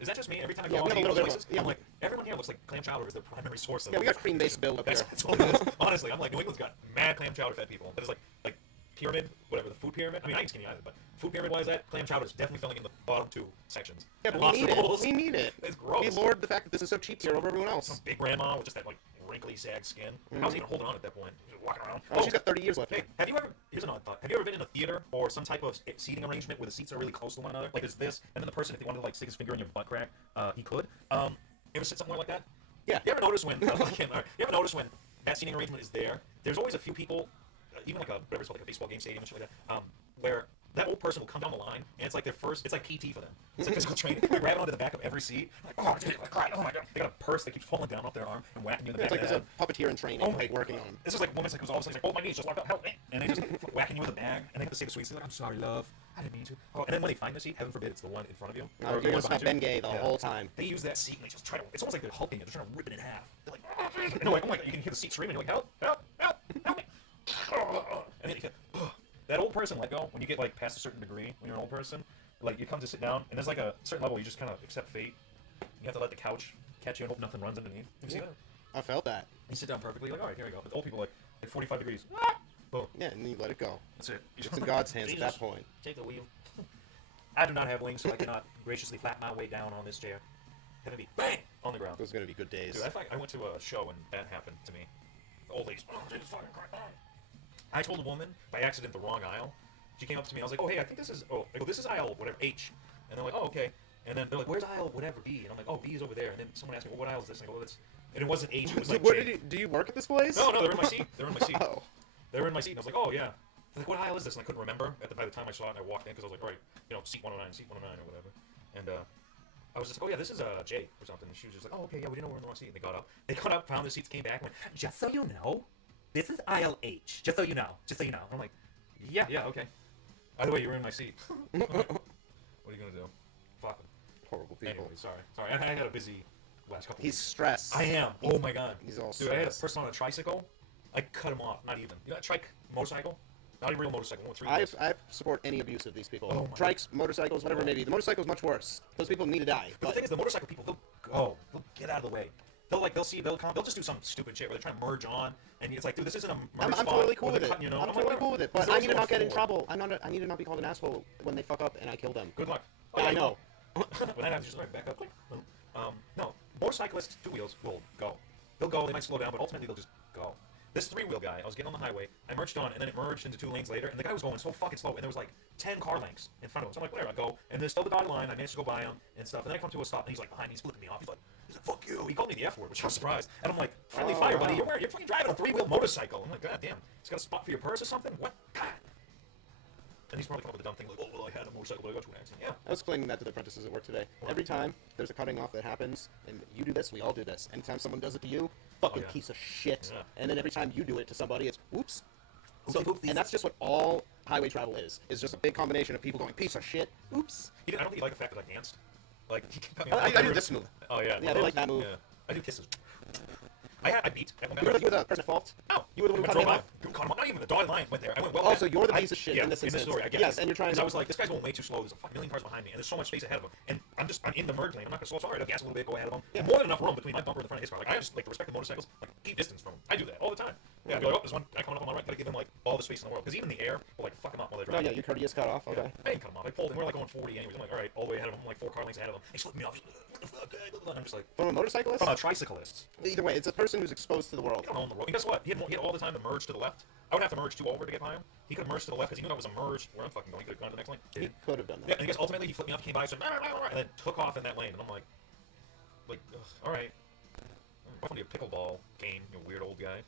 Is that just me? Every time I go Yeah, out we to have a eat little those bit of places, a- yeah. I'm like, everyone here looks like clam chowder is their primary source of. Yeah, we got cream-based Bill up That's, here. that's what it is. Honestly, I'm like, New England's got mad clam chowder fed people. That is like pyramid, whatever the food pyramid. I mean, I ain't skinny either, but food pyramid wise, that clam chowder is definitely filling in the bottom two sections. Yeah, but And we need lobster it. rolls. We need it. It's gross. We lord the fact that this is so cheap here over everyone Some else. big grandma with just that like wrinkly, sag skin. How's he even holding on at that point? Just walking around. Oh, she's got 30 years left. Hey, have you ever? Here's an odd thought. Have you ever been in a theater or some type of seating arrangement where the seats are really close to one another? Like there's this, and then the person, if he wanted to like stick his finger in your butt crack, he could. You ever sit somewhere like that? Yeah. You ever notice when? You ever notice when that seating arrangement is there? There's always a few people, even like a whatever it's called, like a baseball game stadium and shit like that, where that old person will come down the line and it's like their first. It's like PT for them. It's like physical training. They grab onto the back of every seat. Like, oh, oh my god! They got a purse that keeps falling down off their arm and whacking you in the It's back like of there's the a head. puppeteer in training, Oh my like working on him. This is like woman's like who's all of a sudden like, oh my knees just locked up, help me! And they just whacking you with a bag, and they have to say the sweet thing like, I'm sorry, love, I didn't mean to. Oh, and then when they find the seat, heaven forbid it's the one in front of you. Oh, or the you're one gonna smell behind you. Bengay the whole time. They use that seat and they just try to. It's almost like they're hulking it. They're trying to rip it in half. They're like, oh, and they're like, oh my god! You can hear the seat screaming. You're like, help, help, help, help me! And then you get that old person let go when you get like past a certain degree when you're an old person. Like you come to sit down, and there's like a certain level you just kind of accept fate. You have to let the couch catch you and hope nothing runs underneath. You see that? I felt that. You sit down perfectly, like, all right, here we go. But old people like 45 degrees. Boom. Yeah, and then you let it go. That's it. It's in God's hands at Jesus, that point. Take the wheel. I do not have wings, so I cannot graciously flap my way down on this chair. Have it be bang on the ground. Those are gonna be good days. Dude, I went to a show and that happened to me. The old ladies, oh, Jesus fucking Christ. I told a woman by accident the wrong aisle. She came up to me. I was like, oh, hey, I think this is, I go, this is aisle whatever, H. And they're like, oh, okay. And then they're like, where's aisle whatever, B? And I'm like, oh, B is over there. And then someone asked me, well, what aisle is this? And I go, well, it's, and it wasn't H, it was like Where J. did you, do you work at this place? No, they're in my seat. They're in my seat. Oh. They were in my seat, and I was like, oh, yeah. They're like, what aisle is this? And I couldn't remember by the time I saw it, and I walked in, because I was like, all right, seat 109, seat 109, or whatever. And I was just like, oh, yeah, this is J, or something. And she was just like, oh, okay, yeah, we didn't know we're in the wrong seat. And they got up, found the seats, came back, and went, just so you know, this is aisle H. Just so you know. And I'm like, yeah, okay. By the way, you were in my seat. What are you going to do? Fuck them. Horrible people. Anyway, sorry. I had a busy last couple He's weeks. stressed. I am. Oh my god. He's all Dude, I had a stressed. person on a tricycle. I cut him off. Not even. You know that trike motorcycle? Not even real motorcycle. One with three I wheels. support any abuse of these people. Oh my Trikes, motorcycles, whatever it may be. The motorcycle's much worse. Those people need to die. But the thing is, the motorcycle people, they'll get out of the way. They'll just do some stupid shit where they're trying to merge on, and it's like, dude, this isn't a merge I'm spot totally cool where with they're it. cutting, I'm like, totally cool with it. But Because I need to they're not get in forward. trouble. I need to not be called an asshole when they fuck up and I kill them. Good luck. Yeah, I know. When that happens, just right back up. No, motorcyclists, two wheels will go. They'll go. They might slow down, but ultimately they'll just go. This three-wheel guy, I was getting on the highway. I merged on, and then it merged into 2 lanes later. And the guy was going so fucking slow, and there was like 10 car lengths in front of him. So I'm like, whatever, I go. And there's still the dotted line. I managed to go by him and stuff. And then I come to a stop, and he's like behind me. He's flipping me off. He's like, fuck you. He called me the F word, which I was surprised. And I'm like, friendly fire, buddy. wow. You're fucking driving a three-wheel motorcycle. I'm like, god damn. He's got a spot for your purse or something? What? God. And he's probably come up with a dumb thing like, oh, well, I had a motorcycle, but I got into an accident. Yeah. I was explaining that to the apprentices at work today. Every time there's a cutting off that happens, and you do this, we all do this. Anytime someone does it to you, fucking yeah. piece of shit. Yeah. And then every time you do it to somebody, it's whoops. Oopsie doopsie. And that's just what all highway travel is just a big combination of people going, piece of shit, oops. I don't think you like the fact that I danced. Like, he cut me I off. do this move. Oh, yeah. Yeah, they like that move. Yeah. I do kisses. I beat. You were the person at fault? No. You were the one who I cut drove him by. off? Cut him off. Not even the dotted line went there. I went well. Oh, so you're the piece of shit yeah, in this in this instance. story. I get Yes, it. and you're trying Because to- I was like, this guy's going way too slow. There's a million cars behind me, and there's so much space ahead of him. And I'm in the merge lane. I'm not going to slow. Sorry, I'll gas a little bit, go ahead of him. Yeah. More than enough room between my bumper and the front of his car. Like, I just like to respect the motorcycles. Like, keep distance from him. I do that all the time. Yeah, I'd be like, oh, there's one guy coming up on my right. Gotta give him like all the space in the world. Because even in the air, we'll like fuck him up while they're Oh, driving. yeah, your courteous cut off. Okay. I didn't cut him off. I pulled, and we're like going 40 anyways. I'm like, all right, all the way ahead of him. I'm like 4 car lengths ahead of him. He's flipping me off. He's like, what the fuck, guy? And I'm just like, From a motorcyclist? from a tricyclist. Either way, it's a person who's exposed to the world. He don't own the road. And guess what? He had all the time to merge to the left. I would have to merge 2 over to get by him. He could merge to the left because he knew that was a merge where I'm fucking going. He could have gone to the next lane. He Didn't. could have done Yeah, that. and I guess ultimately he flipped me off, came by, said, and then took off in that lane. And I'm like, ugh, all right. I'm going to be a pickleball game, you weird old guy.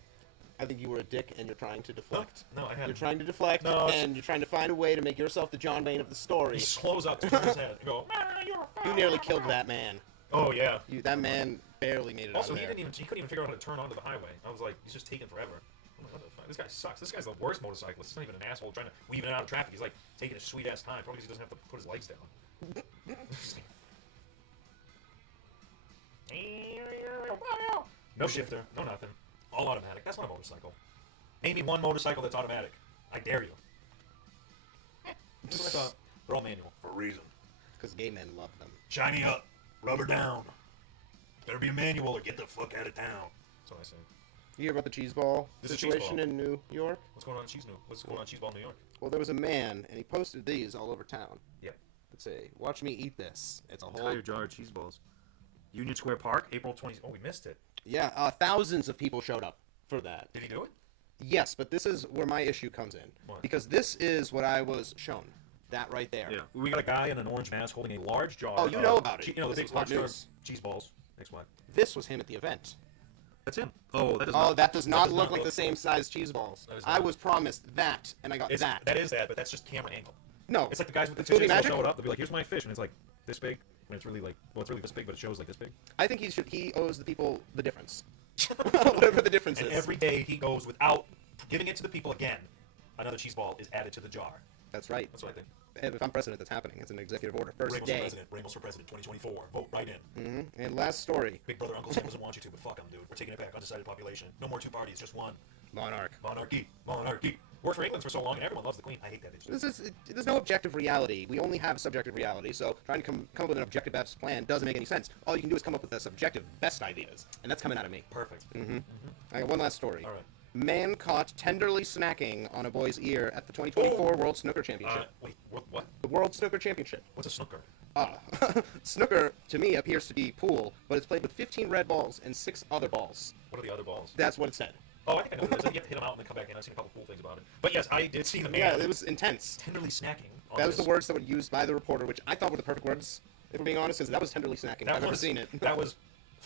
I think you were a dick and you're trying to deflect. No, I had. You're trying to deflect, No, it's- and you're trying to find a way to make yourself the John Wayne of the story. He slows up to turn his head and go, you're a You nearly killed that man. Oh, yeah. That man barely made it Also, out he of there. couldn't even figure out how to turn onto the highway. I was like, he's just taking forever. I'm like, what the fuck? This guy sucks. This guy's the worst motorcyclist. He's not even an asshole trying to weave in and out of traffic. He's like taking his sweet ass time. Probably because he doesn't have to put his legs down. No shifter, no nothing. All automatic. That's not a motorcycle. Name me one motorcycle that's automatic. I dare you. That's what I thought. They're all manual for a reason. Because gay men love them. Shiny up, rubber down. Better be a manual or get the fuck out of town. That's what I say. You hear about the cheese ball This is situation Cheeseball. in New York? What's going on in What's going on in Cheeseball, New York? Well, there was a man, and he posted these all over town. Yep. Let's say, watch me eat this. It's a whole... Entire jar of cheese balls. Union Square Park, April 20th. Oh, we missed it. Yeah, thousands of people showed up for that. Did he do it? Yes, but this is where my issue comes in. What? Because this is what I was shown. That right there. Yeah. We got a guy in an orange mask holding a large jar. Oh, you of know about it. You know, the This big is hot large jar of news. cheese balls. Next one. This was him at the event. That's him. Oh, that does Oh, not. that does not does look not like look- the same size cheese balls. That is I not. was promised that, and I got that. That is that, but that's just camera angle. No. It's like the guys with the It's movie fishes will magic? show it up. They'll be like, here's my fish, and it's like this big. When it's really like, well, it's really this big, but it shows like this big. I think he owes the people the difference. Whatever the difference And is. every day he goes without giving it to the people again. Another cheese ball is added to the jar. That's right. That's what I think. And if I'm president, that's happening. It's an executive order. First Ramos for day. president. Ramos for president. 2024. Vote right in. And last story. Big brother Uncle Sam doesn't want you to, but fuck him, dude. We're taking it back. Undecided population. No more 2 parties, just one. Monarch. Monarchy. Monarchy. Worked for England for so long, and everyone loves the Queen. I hate that bitch. There's no objective reality. We only have subjective reality. So trying to come up with an objective best plan doesn't make any sense. All you can do is come up with the subjective best ideas, and that's coming out of me. Perfect. I got one last story. All right. Man caught tenderly snacking on a boy's ear at the 2024 World Snooker Championship. Wait, what? The World Snooker Championship. What's a snooker? Snooker, to me, appears to be pool, but it's played with 15 red balls and 6 other balls. What are the other balls? That's what it said. Oh, I think I know what it is. You have to hit them out and then come back in. I've seen a couple cool things about it. But yes, I did see the man Yeah, it was intense. tenderly snacking on That was the this. words that were used by the reporter, which I thought were the perfect words, if we're being honest, because that was tenderly snacking. That I've never was, seen it. That was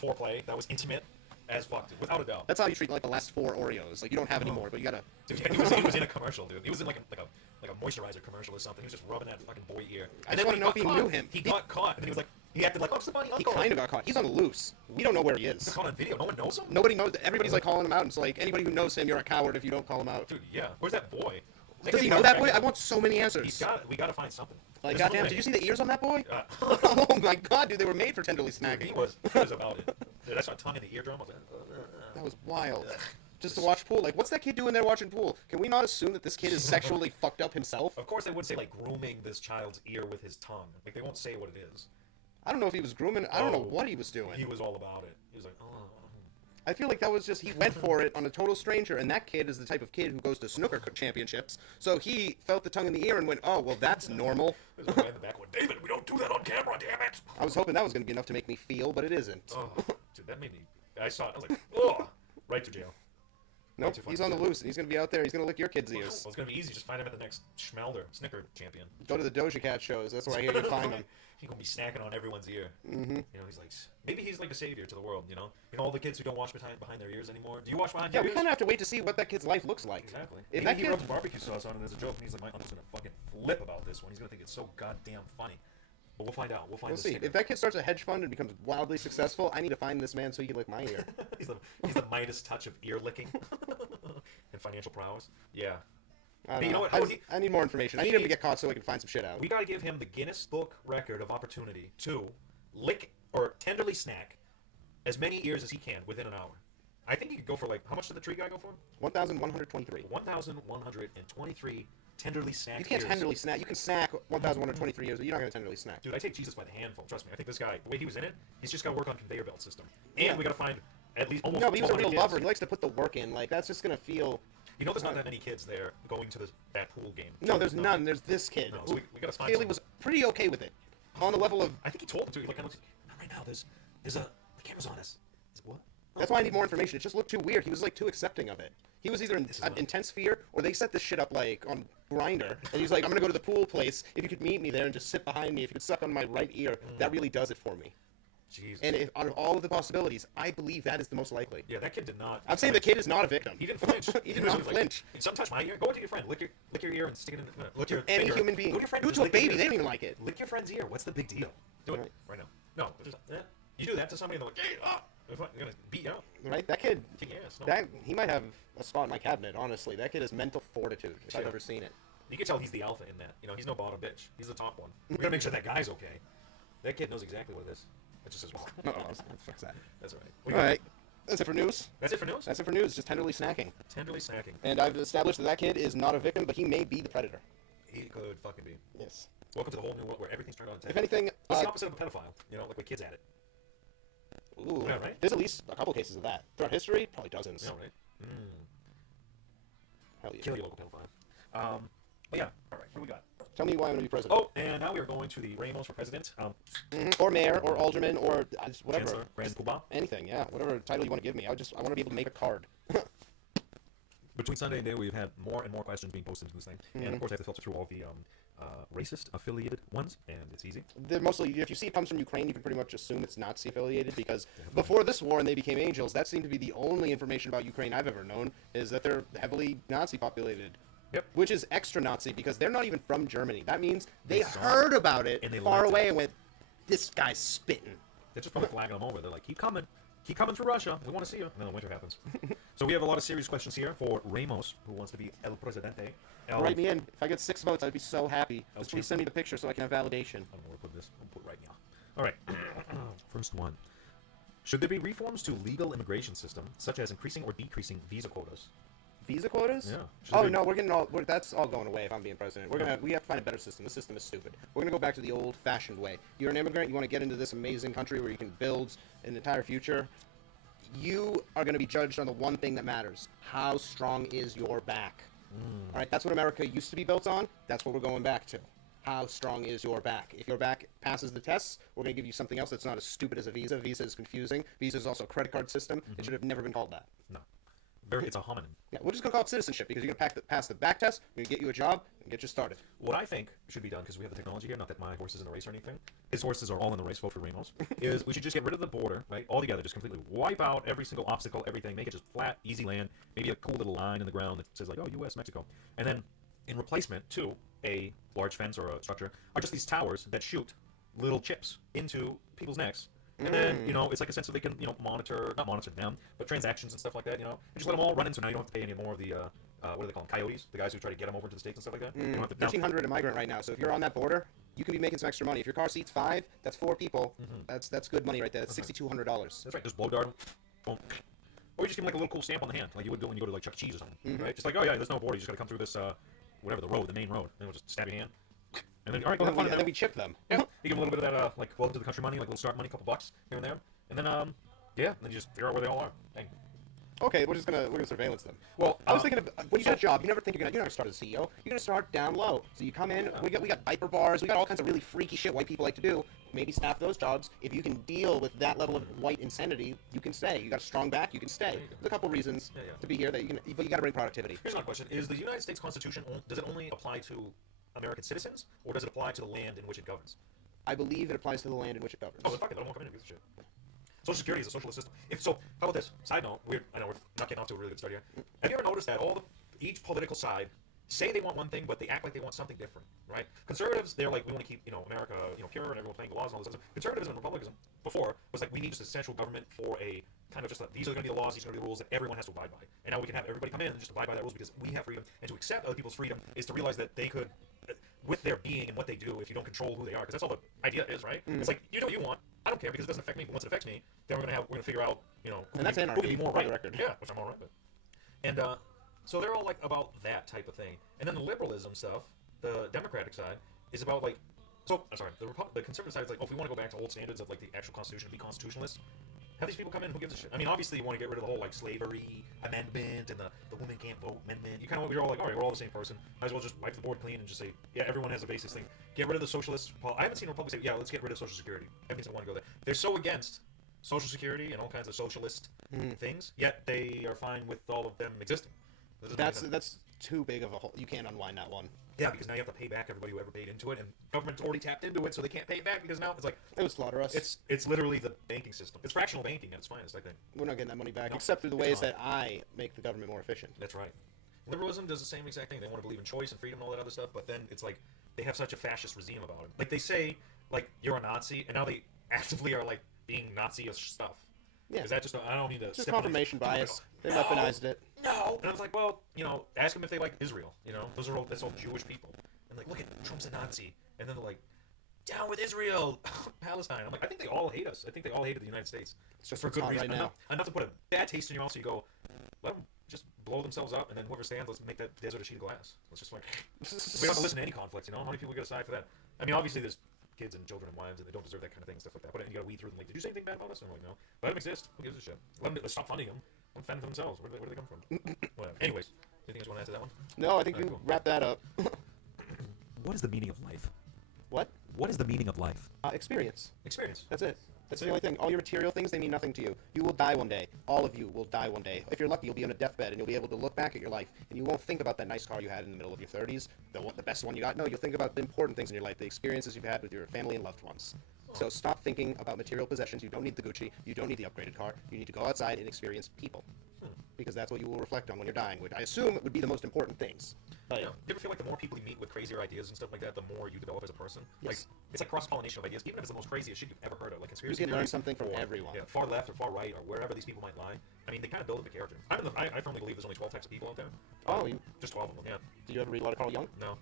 foreplay. That was intimate as fuck, dude, without a doubt. That's how you treat like the last 4 Oreos. Like you don't have any more, but you gotta. Dude, he was in a commercial, dude. He was in like a moisturizer commercial or something. He was just rubbing that fucking boy ear. I just when wanna know if got he caught, knew him. He got caught, and then he was like, he acted like, oh, it's the funny He uncle. kind of got caught. He's on the loose. We don't know where he He's is. caught on video. No one knows him. Nobody knows. Everybody's like calling him out. And it's like anybody who knows him, you're a coward if you don't call him out. Dude, yeah. Where's that boy? Does he know that boy? I want so many He's answers. we gotta find something. Like, There's no goddamn, way. did you see the ears on that boy? Uh, Oh my god, dude, they were made for tenderly he snacking. was about it. Dude, I saw a tongue in the eardrum. I was like, That was wild. Just to watch pool. Like, what's that kid doing there watching pool? Can we not assume that this kid is sexually fucked up himself? Of course, they would say like grooming this child's ear with his tongue. Like they won't say what it is. I don't know if he was grooming. I don't know Oh, what he was doing. He was all about it. He was like, oh. I feel like that was just, he went for it on a total stranger, and that kid is the type of kid who goes to snooker championships. So he felt the tongue in the ear and went, oh, well, that's normal. There's a guy in the back going, David, we don't do that on camera, damn it. I was hoping that was going to be enough to make me feel, but it isn't. Oh, dude, that made me. I saw it. I was like, oh, right to jail. Nope, too he's funny. on the loose, and he's going to be out there. He's going to lick your kids' Well, ears. it's gonna be easy. Just find him at the next Schmelder Snicker champion. Go to the Doja Cat shows. That's where I hear you find them. He's gonna be snacking on everyone's ear. Mm-hmm. You know, he's like, maybe he's like a savior to the world. You know, all the kids who don't wash behind their ears anymore. Do you wash behind Yeah, your we ears? kind of have to wait to see what that kid's life looks like. Exactly. If Maybe that he kid, rubs barbecue sauce on it as a joke, and he's like, my uncle's gonna fucking flip about this one. He's gonna think it's so goddamn funny. But we'll find out. We'll find we'll the see. sticker. If that kid starts a hedge fund and becomes wildly successful, I need to find this man so he can lick my ear. he's the Midas touch of ear licking and financial prowess. Yeah. I don't But you know know. what? How was he? I need more information. I need him to get caught so we can find some shit out. We gotta give him the Guinness Book record of opportunity to lick or tenderly snack as many ears as he can within an hour. I think he could go for like, how much did the tree guy go for? 1,123. 1,123 tenderly snacked You can't ears. tenderly snack. You can snack 1,123 years, but you're not going to tenderly snack. Dude, I take Jesus by the handful. Trust me. I think this guy, the way he was in it, he's just got to work on conveyor belt system. And Yeah. we got to find at least almost. No, but he was a 1,200 real kids. lover. He likes to put the work in. Like, that's just gonna feel. You know, there's not that many kids there going to that pool game. No, there's none. There's this kid. No, so we gotta find Haley someone. was pretty okay with it. On the level of. I think he told him to. Like, not right now. There's the camera's on us. What? That's why I need more information. It just looked too weird. He was like too accepting of it. He was either in is an what- intense fear, or they set this shit up like on Grinder, and he's like, "I'm gonna go to the pool place. If you could meet me there and just sit behind me, if you could suck on my right ear, that really does it for me." Jesus. And if, out of all of the possibilities, I believe that is the most likely. Yeah, that kid did not. I'm saying the kid is not a victim. He didn't flinch. He did was not like, flinch. Some touch my ear. Go into your friend. Lick your ear and stick it in. Lick your Any finger. human being. Go to your friend. Do it just to a lick your baby. ear. They don't even like it. Lick your friend's ear. What's the big deal? Do it right now. No. You do that to somebody and they're like, hey, they're gonna beat you up. Right? That kid. Kick your ass. No. That he might have a spot in my cabinet. Honestly, that kid has mental fortitude. If I've Yeah. ever seen it. You can tell he's the alpha in that. You know, he's no bottom bitch. He's the top one. We gotta make sure that guy's okay. That kid knows exactly what it is. That just says, well, Fuck's that. that's all right. All right. That's it for news. That's it for news. That's it for news. Just tenderly snacking. Tenderly snacking. And I've established that that kid is not a victim, but he may be the predator. He could fucking be. Yes. Welcome to the whole new world where everything's turned on its head. If anything, What's the opposite of a pedophile? You know, like with kids at it. ooh, Yeah, right? there's at least a couple cases of that throughout history. Probably dozens. You know, right? Hell yeah. Kill your local pedophile. But yeah, all right. What do we got? Tell me why I'm gonna be president. Oh, and now we are going to the Ramos for president. Or mayor, or alderman, or whatever. Chancellor, Grand Poobah. Anything. Yeah. Whatever title you want to give me. I want to be able to make a card. Between Sunday and today, we've had more and more questions being posted into this thing, and of course, I have to filter through all the racist affiliated ones, and it's easy. They're mostly, if you see it comes from Ukraine, you can pretty much assume it's Nazi affiliated, because before this war and they became angels, that seemed to be the only information about Ukraine I've ever known, is that they're heavily Nazi populated. Yep. Which is extra Nazi, because they're not even from Germany. That means they saw heard about it and they far liked away it. and went, this guy's spitting. They're just probably flagging them over. They're like, keep coming through Russia. We want to see you. And then the winter happens. So we have a lot of serious questions here for Ramos, who wants to be El Presidente. Write me in. If I get 6 votes, I'd be so happy. Just please send me the picture so I can have validation. I don't know where to put this. I'll put right now. All right. First one. Should there be reforms to legal immigration system, such as increasing or decreasing visa quotas? Visa quotas? Yeah. Oh Should no, that's all going away if I'm being president. We have to find a better system. The system is stupid. We're gonna go back to the old-fashioned way. You're an immigrant. You want to get into this amazing country where you can build an entire future. You are gonna be judged on the one thing that matters: how strong is your back? All right, that's what America used to be built on. That's what we're going back to. How strong is your back? If your back passes the tests, we're going to give you something else that's not as stupid as a visa. Visa is confusing. Visa is also a credit card system. It should have never been called that. No. It's a homonym. Yeah, we're just going to call it citizenship, because you're going to pass the back test, we're going to get you a job, and get you started. What I think should be done, because we have the technology here, not that my horse is in a race or anything, his horses are all in the race, vote for Ramos, is we should just get rid of the border, right, altogether, just completely wipe out every single obstacle, everything, make it just flat, easy land, maybe a cool little line in the ground that says, like, oh, U.S., Mexico. And then, in replacement to a large fence or a structure, are just these towers that shoot little chips into people's necks. And then, you know, it's like a sense that they can, you know, not monitor them, but transactions and stuff like that, you know, and just let them all run in, so now you don't have to pay any more of the, what do they call them, coyotes, the guys who try to get them over to the States and stuff like that. You don't have to, now, 1,500 a migrant right now, so if you're on that border, you can be making some extra money. If your car seats 5, that's 4 people. That's good money right there. That's $6,200. that's right, just blow dart 'em, boom. Or you just give them like a little cool stamp on the hand, like you would do when you go to like Chuck E. Cheese or something, right? Just like, oh yeah, there's no border, you just gotta come through this, whatever, the main road, and we'll just stab your hand. And then, all right, go have fun. And then we chip them. Yeah, you give them a little bit of that, like, welcome to the country money, like a little start money, a couple bucks here and there. And then, yeah, then you just figure out where they all are. Dang. Okay, we're gonna surveillance them. Well, I was thinking of when you get a job, you never think you're gonna start as a CEO. You're gonna start down low. So you come in, we got diaper bars, we got all kinds of really freaky shit white people like to do. Maybe staff those jobs. If you can deal with that level of white insanity, you can stay. You got a strong back, you can stay. you go. There's a couple reasons Yeah. to be here that but you got to bring productivity. Here's another question. Is the United States Constitution, does it only apply to American citizens, or does it apply to the land in which it governs? I believe it applies to the land in which it governs. Oh, then fuck it, I don't want to come in and give a shit. Social Security is a socialist system. How about this? Side note, I know we're not getting off to a really good start here. Have you ever noticed that each political side say they want one thing, but they act like they want something different, right? Conservatives, they're like, we want to keep, America, pure, and everyone playing the laws and all this stuff. Conservatism and republicanism before was like, we need just a central government for a kind of just these are going to be the laws, these are going to be the rules that everyone has to abide by. And now we can have everybody come in and just abide by that rules because we have freedom. And to accept other people's freedom is to realize that they could, with their being and what they do, if you don't control who they are, because that's all the idea is, right? It's like, you do what you want. I don't care because it doesn't affect me. But once it affects me, then we're gonna figure out, who And that's can anarchy, be more for the right. record. Yeah, which I'm all right with. And so they're all like about that type of thing. And then the liberalism stuff, the Democratic side, is about like, the conservative side is like, oh, if we want to go back to old standards of like the actual Constitution, be constitutionalists, Have these people come in. Who gives a shit? I mean, obviously you want to get rid of the whole like slavery amendment and the women can't vote amendment. You kind of, you're all like, all right, we're all the same person. Might as well just wipe the board clean and just say, yeah, everyone has a basis thing. Get rid of the socialist. I haven't seen Republicans say, yeah, let's get rid of Social Security. That means I want to go there. They're so against Social Security and all kinds of socialist things, yet they are fine with all of them existing. That's too big of a hole. You can't unwind that one. Yeah, because now you have to pay back everybody who ever paid into it, and government's already tapped into it, so they can't pay it back because now it's like It would slaughter us. it's literally the banking system. It's fractional banking at its finest, I think. We're not getting that money back, No, except through the it's ways not. that I make the government more efficient. That's right. Liberalism does the same exact thing. They want to believe in choice and freedom and all that other stuff, but then it's like they have such a fascist regime about it. Like they say, like you're a Nazi, and now they actively are like being Nazi-ish stuff. Yeah. Is that just? I don't need to. Just step on confirmation these- bias. They No, weaponized it. No, and I was like, well, ask them if they like Israel. Those are all that's all Jewish people. And like, look at Trump's a Nazi, and then they're like, down with Israel, Palestine. I'm like, I think they all hate us. I think they all hated the United States. It's just for what's good hot reason. right now. Enough to put a bad taste in your mouth, so you go, let them just blow themselves up, and then whoever stands, let's make that desert a sheet of glass. Let's just like, we don't have to listen to any conflicts. How many people we got to side for that? I mean, obviously there's kids and children and wives, and they don't deserve that kind of thing, stuff like that. But you got to weed through them. Like, did you say anything bad about us? And I'm like, no. Let them exist. Who gives a shit? Let's stop funding them. Let them fend for themselves. Where do they come from? Whatever. Anyways, anything else you want to add to that one? No, I think Alright, you cool. wrap that up. What is the meaning of life? What? What is the meaning of life? Experience. Experience. That's it. That's the it. only thing. All your material things, they mean nothing to you. You will die one day. All of you will die one day. If you're lucky, you'll be on a deathbed, and you'll be able to look back at your life, and you won't think about that nice car you had in the middle of your 30s, the best one you got. No, you'll think about the important things in your life, the experiences you've had with your family and loved ones. So stop thinking about material possessions. You don't need the Gucci. You don't need the upgraded car. You need to go outside and experience people. Because that's what you will reflect on when you're dying, which I assume would be the most important things. But You ever feel like the more people you meet with crazier ideas and stuff like that, the more you develop as a person? Yes. Like it's like cross-pollination of ideas, even if it's the most craziest shit you've ever heard of, like you conspiracy can learn theories, something from or, everyone. Yeah, far left or far right or wherever these people might lie. I mean, they kind of build up a character. I firmly believe there's only 12 types of people out there. Oh, you, Just 12 of them. Yeah. did you ever read a lot of Carl Jung? No,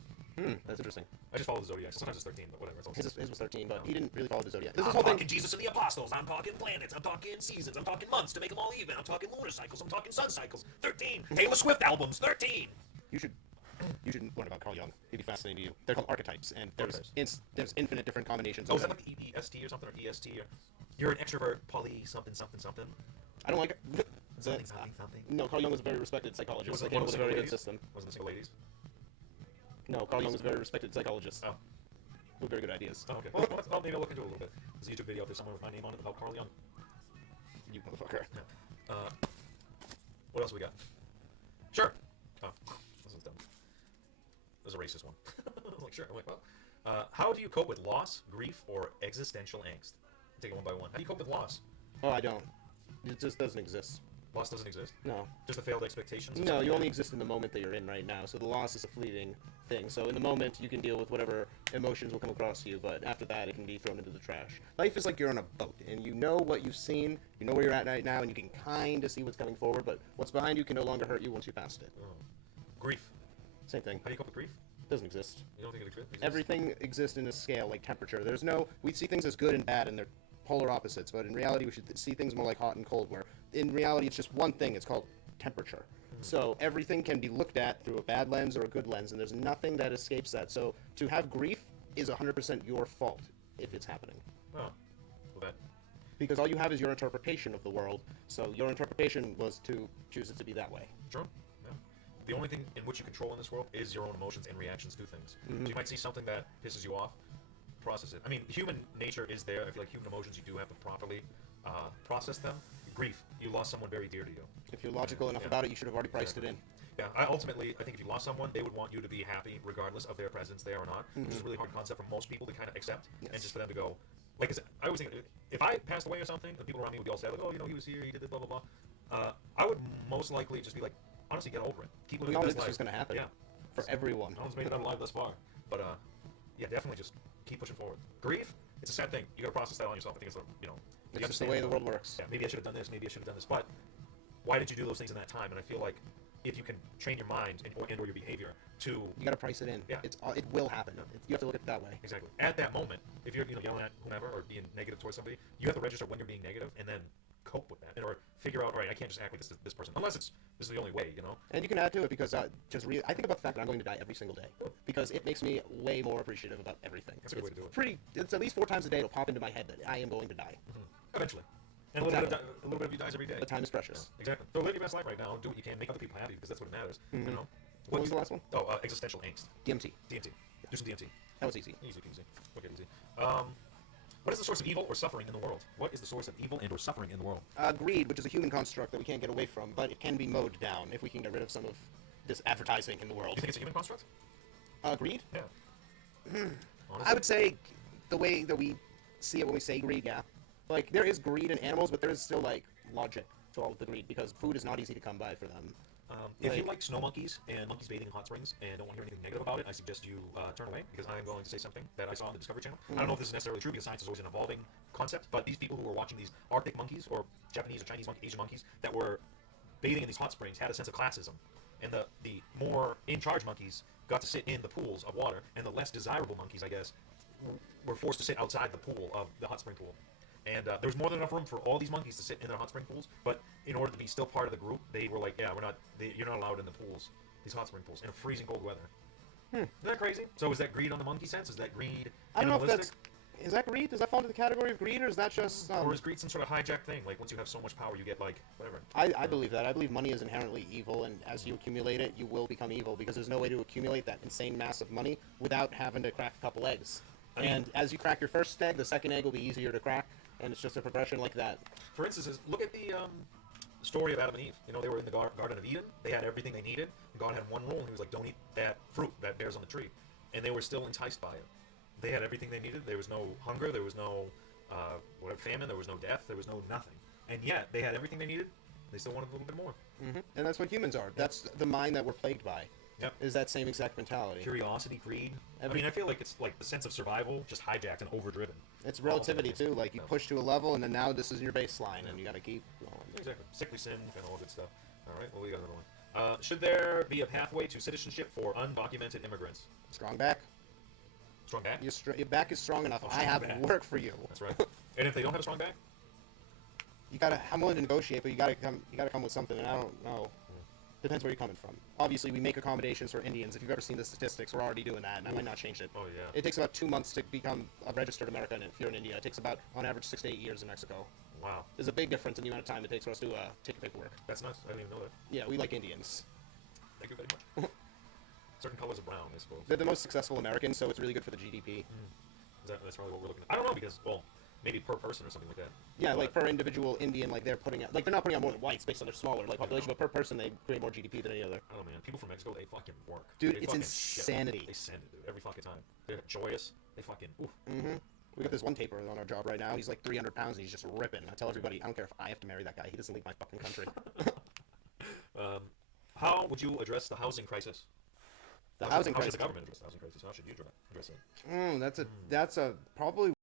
That's interesting. I just follow the zodiac. Sometimes it's 13, but whatever. It's all His was 13, but he didn't really follow the zodiac. This I'm is whole talking thing. Jesus and the apostles. I'm talking planets. I'm talking seasons. I'm talking months to make them all even. I'm talking lunar cycles. I'm talking sun cycles. 13. Taylor Swift albums. 13. You should learn about Carl Jung. He'd be fascinating to you. They're called archetypes, and there's infinite different combinations. Oh, of is that them. like EST or something, or EST? Or you're an extrovert, poly something something something. I don't like it. Something something something. No, Carl Jung was a very respected psychologist. Was They it came one up of with a the very single good ladies? system. Wasn't the single ladies? No, Carl Jung was a very respected psychologist Oh. with very good ideas. Oh, okay. Well, maybe I'll look into it a little bit. There's a YouTube video out there somewhere with my name on it about Carl Jung. You motherfucker. What else we got? Sure. Oh, this is dumb. This is a racist one. I was like, sure. I went, well, how do you cope with loss, grief, or existential angst? Take it one by one. How do you cope with loss? Oh, I don't. It just doesn't exist. Loss doesn't exist. No. Just the failed expectations. No, you only exist in the moment that you're in right now. So the loss is a fleeting thing. So in the moment, you can deal with whatever emotions will come across you, but after that, it can be thrown into the trash. Life is like you're on a boat, and you know what you've seen, you know where you're at right now, and you can kind of see what's coming forward, but what's behind you can no longer hurt you once you passed it. Oh. Grief. Same thing. How do you cope with grief? Doesn't exist. You don't think it exists? Everything exists in a scale, like temperature. We see things as good and bad, and they're polar opposites, but in reality, we should see things more like hot and cold, where in reality, it's just one thing. It's called temperature. So everything can be looked at through a bad lens or a good lens, and there's nothing that escapes that. So to have grief is 100% your fault if it's happening. Oh. Well, that. Because all you have is your interpretation of the world, so your interpretation was to choose it to be that way. True. Yeah. The only thing in which you control in this world is your own emotions and reactions to things. So you might see something that pisses you off, process it. I mean, human nature is there. I feel like human emotions, you do have to properly process them. Grief, you lost someone very dear to you. If you're logical enough Yeah. about it, you should have already priced it in. Yeah, ultimately, I think if you lost someone, they would want you to be happy regardless of their presence there or not, which is a really hard concept for most people to kind of accept, and Yes. just for them to go, like I said, I always think, if I passed away or something, the people around me would be all sad, like, oh, he was here, he did this, blah, blah, blah. I would most likely just be like, honestly, get over it. Keep We living know your this best is life. going to happen Yeah. for everyone. No one's made it out alive thus far. But, yeah, definitely just keep pushing forward. Grief, it's a sad thing. You gotta process that on yourself. I think it's, you know, you It's just the understand way the that, world works. yeah, maybe I should have done this, maybe I should have done this, but why did you do those things in that time? And I feel like if you can train your mind and or your behavior to You got to price it in. Yeah. It will happen. You have to look at it that way. exactly at that moment, if you're yelling at whomever or being negative towards somebody, you have to register when you're being negative and then cope with that, or figure out, all right, I can't just act like this person unless this is the only way, you know. And you can add to it because I think about the fact that I'm going to die every single day because it makes me way more appreciative about everything. That's a good way to do it. It's at least 4 times a day it'll pop into my head that I am going to die. Eventually. And a little, Exactly. a little bit of you dies every day. But time is precious. Exactly. So live your best life right now. Do what you can. Make other people happy because that's what matters. You know. What was the last one? Oh, existential angst. DMT. DMT. Do some DMT. That was easy. Easy peasy. Look at easy. What is the source of evil or suffering in the world? What is the source of evil and or suffering in the world? Greed, which is a human construct that we can't get away from, but it can be mowed down if we can get rid of some of this advertising in the world. You think it's a human construct? Greed? Yeah. Honestly? I would say the way that we see it when we say greed, yeah. Like, there is greed in animals, but there is still, like, logic to all of the greed, because food is not easy to come by for them. If you like snow monkeys and monkeys bathing in hot springs and don't want to hear anything negative about it, I suggest you turn away because I am going to say something that I saw on the Discovery Channel. I don't know if this is necessarily true because science is always an evolving concept, but these people who were watching these Arctic monkeys or Japanese or Chinese Asian monkeys that were bathing in these hot springs had a sense of classism. And the more in-charge monkeys got to sit in the pools of water, and the less desirable monkeys, I guess, were forced to sit outside the pool of the hot spring pool. And there was more than enough room for all these monkeys to sit in their hot spring pools, but in order to be still part of the group, they were like, yeah, you're not allowed in the pools, these hot spring pools, in freezing cold weather. Isn't that crazy? So is that greed on the monkey sense? Is that greed I don't know if animalistic? is that greed? Does that fall into the category of greed, or is that just, Or is greed some sort of hijacked thing? Like, once you have so much power, you get, like, whatever. I believe that. I believe money is inherently evil, and as you accumulate it, you will become evil, because there's no way to accumulate that insane mass of money without having to crack a couple eggs. And as you crack your first egg, the second egg will be easier to crack, and it's just a progression like that. For instance, look at the story of Adam and Eve. You know, they were in the Garden of Eden. They had everything they needed. And God had one rule, and he was like, don't eat that fruit that bears on the tree. And they were still enticed by it. They had everything they needed. There was no hunger. There was no famine. There was no death. There was no nothing. And yet, they had everything they needed. They still wanted a little bit more. And that's what humans are. That's the mind that we're plagued by. Yep. Is that same exact mentality. Curiosity, greed. I mean, I feel like it's like the sense of survival just hijacked and overdriven. It's relativity, too. Like, you push to a level, and then now this is your baseline, and you gotta keep going. Exactly. Sickly sin and all good stuff. All right, well, we got another one. Should there be a pathway to citizenship for undocumented immigrants? Strong back. Strong back? Your back is strong enough. I strong have back. work for you. That's right. And if they don't have a strong back? I'm willing to negotiate, but you gotta come with something, and I don't know. Depends where you're coming from. Obviously, we make accommodations for Indians. If you've ever seen the statistics, we're already doing that, and I might not change it. Oh, yeah. It takes about 2 months to become a registered American if you're in India. It takes about, on average, 6 to 8 years in Mexico. Wow. There's a big difference in the amount of time it takes for us to take paperwork. That's nice. I didn't even know that. Yeah, we like Indians. Thank you very much. Certain colors of brown, I suppose. They're the most successful Americans, so it's really good for the GDP. That's probably what we're looking at. I don't know because, well, maybe per person or something like that. Yeah, like per individual Indian, like they're putting out, like they're not putting out more than whites based on their smaller like population, but per person they create more GDP than any other. I don't know, man. People from Mexico, they fucking work. Dude, They it's fucking insanity. Shit. They send it, dude. Every fucking time. They're joyous. They fucking, oof. We got this one taper on our job right now. He's like 300 pounds and he's just ripping. I tell everybody, I don't care if I have to marry that guy. He doesn't leave my fucking country. How would you address the housing crisis? The How housing should crisis. the government address the housing crisis? How should you address it? That's a probably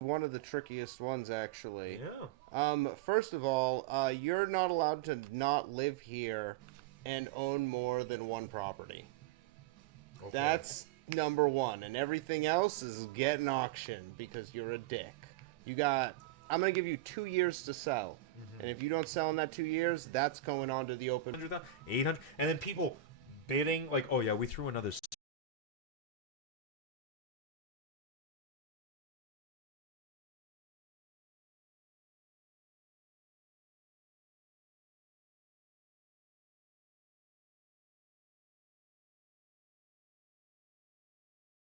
one of the trickiest ones, actually. Yeah. First of all, you're not allowed to not live here and own more than one property. Okay. That's number one, and everything else is getting auctioned because you're a dick. I'm gonna give you 2 years to sell, and if you don't sell in that 2 years, that's going on to the open. 800, and then people bidding like, oh yeah, we threw another.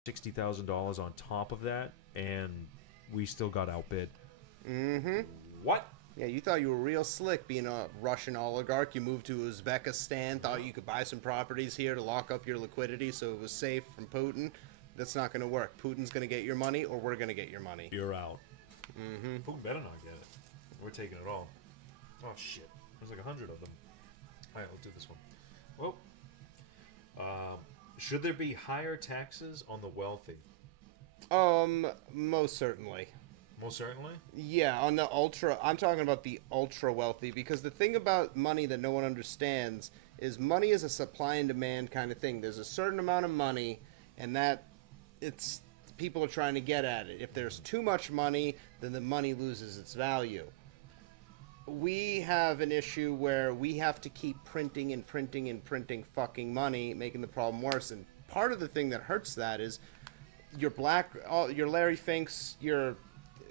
$60,000 on top of that, and we still got outbid. Mm-hmm. What? Yeah, you thought you were real slick being a Russian oligarch. You moved to Uzbekistan, thought you could buy some properties here to lock up your liquidity so it was safe from Putin. That's not going to work. Putin's going to get your money, or we're going to get your money. You're out. Mm-hmm. Putin better not get it. We're taking it all. Oh shit! There's like 100 of them. All right, let's do this one. Well, should there be higher taxes on the wealthy? Most certainly. Most certainly. Yeah, on the I'm talking about the ultra wealthy, because the thing about money that no one understands is money is a supply and demand kind of thing. There's a certain amount of money, and people are trying to get at it. If there's too much money, then the money loses its value. We have an issue where we have to keep printing and printing and printing fucking money, making the problem worse. And part of the thing that hurts that is your Larry Finks, your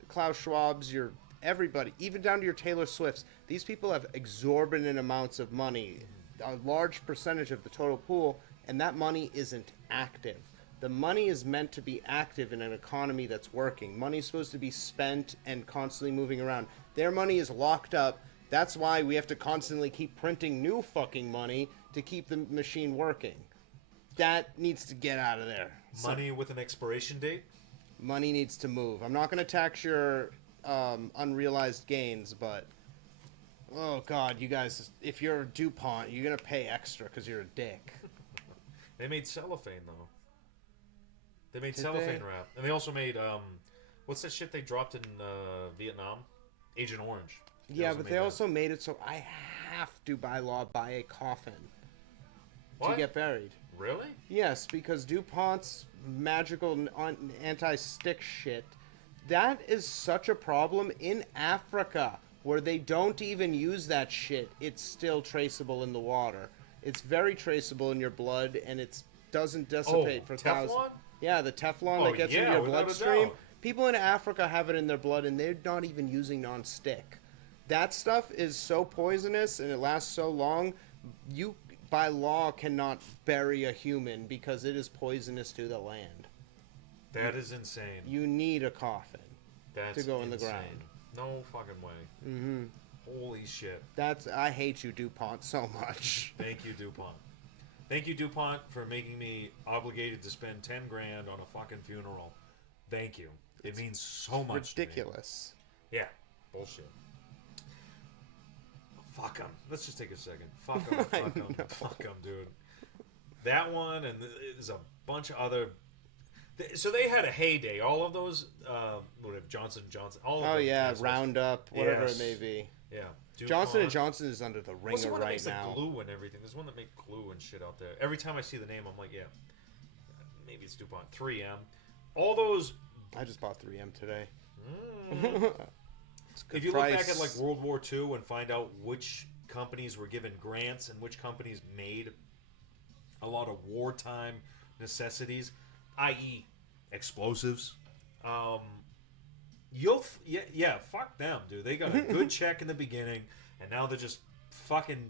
Klaus Schwab's, your everybody, even down to your Taylor Swifts. These people have exorbitant amounts of money, a large percentage of the total pool, and that money isn't active. The money is meant to be active in an economy that's working. Money's supposed to be spent and constantly moving around. Their money is locked up. That's why we have to constantly keep printing new fucking money to keep the machine working. That needs to get out of there. Money with an expiration date? Money needs to move. I'm not going to tax your unrealized gains, but oh god, you guys, if you're DuPont, you're going to pay extra because you're a dick. They made cellophane though. They made Did cellophane they? wrap, and they also made what's that shit they dropped in Vietnam? Agent Orange. Yeah, but they made also made it so I have to, by law, buy a coffin What? to get buried. Really? Yes, because DuPont's magical anti-stick shit, that is such a problem in Africa, where they don't even use that shit. It's still traceable in the water. It's very traceable in your blood, and it doesn't dissipate for thousands. Teflon? Yeah, the Teflon Oh, that gets yeah, into your without a bloodstream. doubt. People in Africa have it in their blood, and they're not even using non-stick. That stuff is so poisonous, and it lasts so long. You, by law, cannot bury a human because it is poisonous to the land. That is insane. You need a coffin That's to go in the insane. ground. No fucking way. Mm-hmm. Holy shit. I hate you, DuPont, so much. Thank you, DuPont. Thank you, DuPont, for making me obligated to spend 10 grand on a fucking funeral. Thank you. It means so much Ridiculous. to me. Yeah. Bullshit. Fuck them. Let's just take a second. Fuck them. Fuck them. Fuck them, dude. That one, and there's a bunch of other. So they had a heyday. All of those, whatever, Johnson & Johnson. All of Oh those yeah, assholes. Roundup, whatever Yes. it may be. Yeah. Johnson DuPont. & Johnson is under the What's the ringer one that right makes now. like glue and everything? There's one that makes glue and shit out there. Every time I see the name, I'm like, yeah, maybe it's DuPont. 3M. All those. I just bought 3M today. It's a good If you look back price. at like World War II and find out which companies were given grants and which companies made a lot of wartime necessities, i.e., explosives, fuck them, dude. They got a good check in the beginning, and now they're just fucking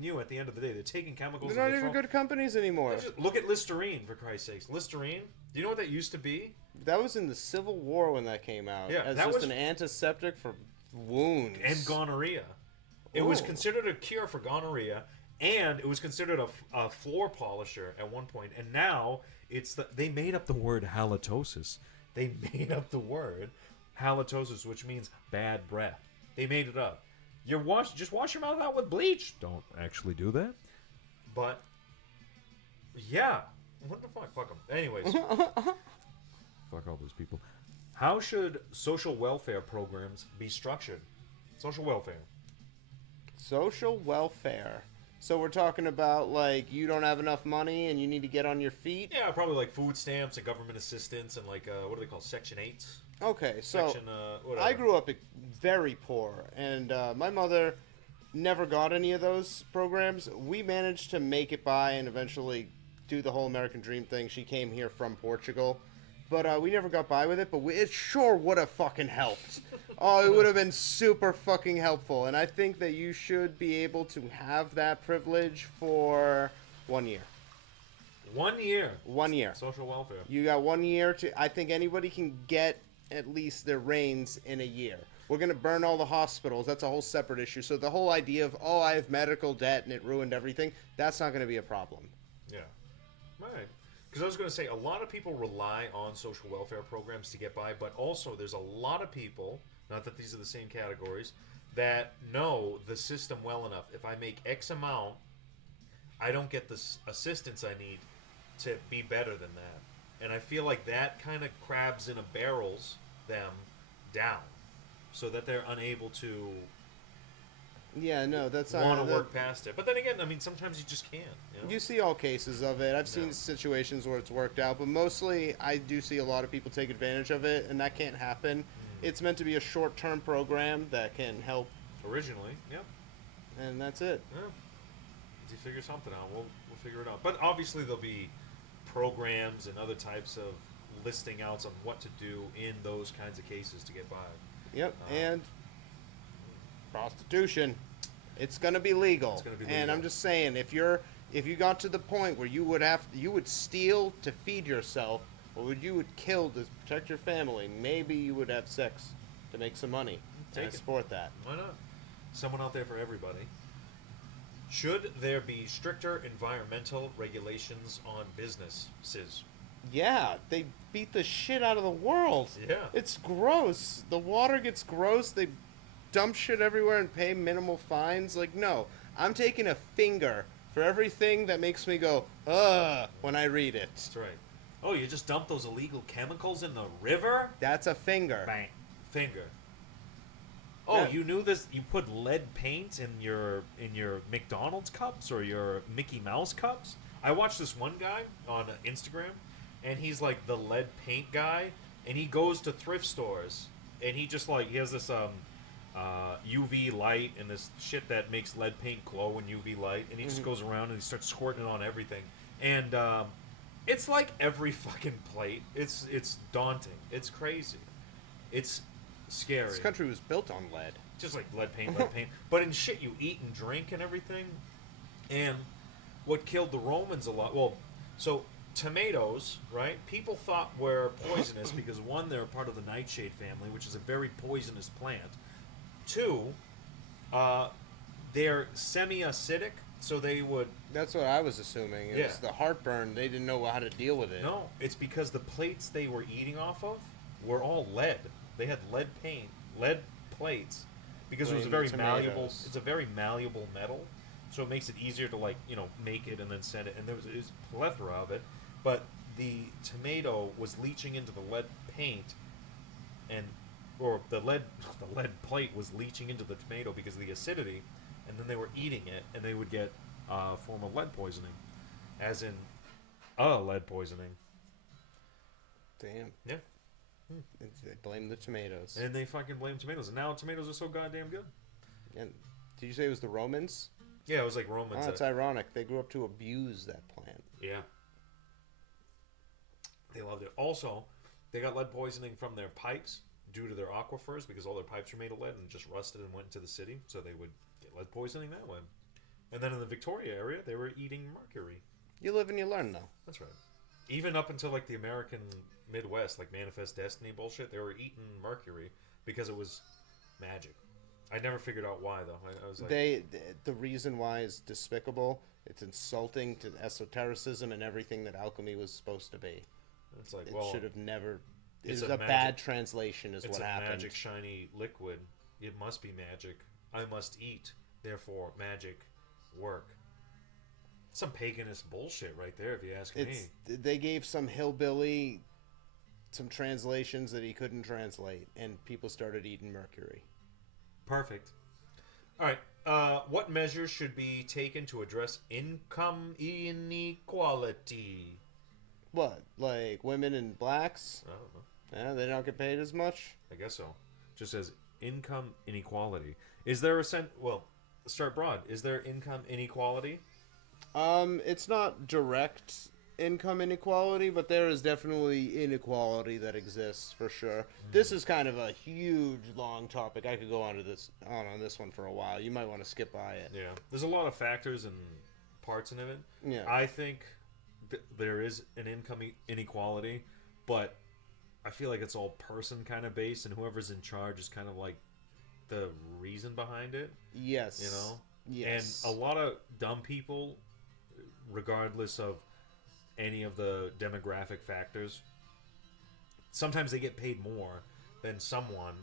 you at the end of the day. They're taking chemicals. They're and not even throw- good companies anymore. Just look at Listerine, for Christ's sakes. Listerine. Do you know what that used to be? That was in the Civil War when that came out. Yeah, as that just was- an antiseptic for wounds. And gonorrhea. It was Oh. considered a cure for gonorrhea, and it was considered a floor polisher at one point. And now they made up the word halitosis. They made up the word halitosis, which means bad breath. They made it up. Just wash your mouth out with bleach. Don't actually do that. But yeah, what the fuck? Fuck them. Anyways, fuck all those people. How should social welfare programs be structured? Social welfare. Social welfare. So we're talking about like you don't have enough money and you need to get on your feet. Yeah, probably like food stamps and government assistance and like what do they call Section 8s? Okay, so Section whatever. I grew up very poor, and my mother never got any of those programs. We managed to make it by and eventually do the whole American Dream thing. She came here from Portugal, but we never got by with it. But it sure would have fucking helped. Oh, it would have been super fucking helpful, and I think that you should be able to have that privilege for 1 year. 1 year. 1 year. Social welfare. You got 1 year to. I think anybody can get at least their reins in a year. We're going to burn all the hospitals. That's a whole separate issue. So the whole idea of, oh, I have medical debt and it ruined everything, that's not going to be a problem. Yeah. Right. Because I was going to say, a lot of people rely on social welfare programs to get by, but also there's a lot of people, not that these are the same categories, that know the system well enough. If I make X amount, I don't get the assistance I need to be better than that. And I feel like that kind of crabs in a barrels them down so that they're unable to Yeah, no, that's want not. to work past it. But then again, I mean, sometimes you just can't. You know? You see all cases of it. I've seen Yeah. situations where it's worked out, but mostly I do see a lot of people take advantage of it, and that can't happen. It's meant to be a short-term program that can help, Originally, yep. and that's it. Yeah. If you figure something out, we'll figure it out. But obviously there'll be programs and other types of listing outs on what to do in those kinds of cases to get by. Yep, and prostitution. It's gonna be legal. It's gonna be And legal. I'm just saying, if you got to the point where you would steal to feed yourself, or you would kill to protect your family, maybe you would have sex to make some money. Take And I it. support that. Why not? Someone out there for everybody. Should there be stricter environmental regulations on businesses? Yeah, they beat the shit out of the world. Yeah. It's gross. The water gets gross. They dump shit everywhere and pay minimal fines. Like, no. I'm taking a finger for everything that makes me go, ugh, when I read it. That's right. Oh, you just dumped those illegal chemicals in the river? That's a finger. Bang. Finger. Oh, Yeah. you knew this? You put lead paint in your McDonald's cups or your Mickey Mouse cups? I watched this one guy on Instagram, and he's like the lead paint guy, and he goes to thrift stores, and he just like he has this UV light and this shit that makes lead paint glow in UV light, and he just goes around and he starts squirting it on everything, and it's like every fucking plate. It's daunting. It's crazy. It's scary. This country was built on lead. Just like lead paint. But in shit you eat and drink and everything. And what killed the Romans a lot, well, so tomatoes, right? People thought were poisonous because one, they're part of the nightshade family, which is a very poisonous plant. Two, they're semi-acidic, so they would... That's what I was assuming. It was Yeah. the heartburn. They didn't know how to deal with it. No, it's because the plates they were eating off of were all lead. They had lead paint, lead plates, because it was a Blame very the malleable. tomatoes. It's a very malleable metal, so it makes it easier to make it and then send it. And there was a plethora of it, but the tomato was leaching into the lead paint, or the lead plate was leaching into the tomato because of the acidity, and then they were eating it, and they would get a form of lead poisoning, as in lead poisoning. Damn. Yeah. They blame the tomatoes. And they fucking blame tomatoes. And now tomatoes are so goddamn good. And did you say it was the Romans? Yeah, it was like Romans. Oh, it's ironic. They grew up to abuse that plant. Yeah. They loved it. Also, they got lead poisoning from their pipes due to their aquifers because all their pipes were made of lead and just rusted and went into the city. So they would get lead poisoning that way. And then in the Victoria area, they were eating mercury. You live and you learn, though. That's right. Even up until like the American Midwest, like Manifest Destiny bullshit, they were eating mercury because it was magic. I never figured out why though. I was like, The reason why is despicable. It's insulting to esotericism and everything that alchemy was supposed to be. it's like, It well, should have never. it's It's a a magic- bad translation, is it's what a happened. magic shiny liquid. It must be magic. I must eat. Therefore, magic work. Some paganist bullshit right there, if you ask me. They gave some hillbilly some translations that he couldn't translate, and people started eating mercury. Perfect. All right. What measures should be taken to address income inequality? What, like women and blacks? I don't know. Yeah, they don't get paid as much. I guess so. Just says income inequality. Is there a well, let's start broad. Is there income inequality? It's not direct income inequality, but there is definitely inequality that exists for sure. This is kind of a huge, long topic. I could go on this one for a while. You might want to skip by it. Yeah. There's a lot of factors and parts in it. Yeah. I think there is an income inequality, but I feel like it's all person kind of based, and whoever's in charge is kind of like the reason behind it. Yes. You know? Yes. And a lot of dumb people, regardless of any of the demographic factors, sometimes they get paid more than someone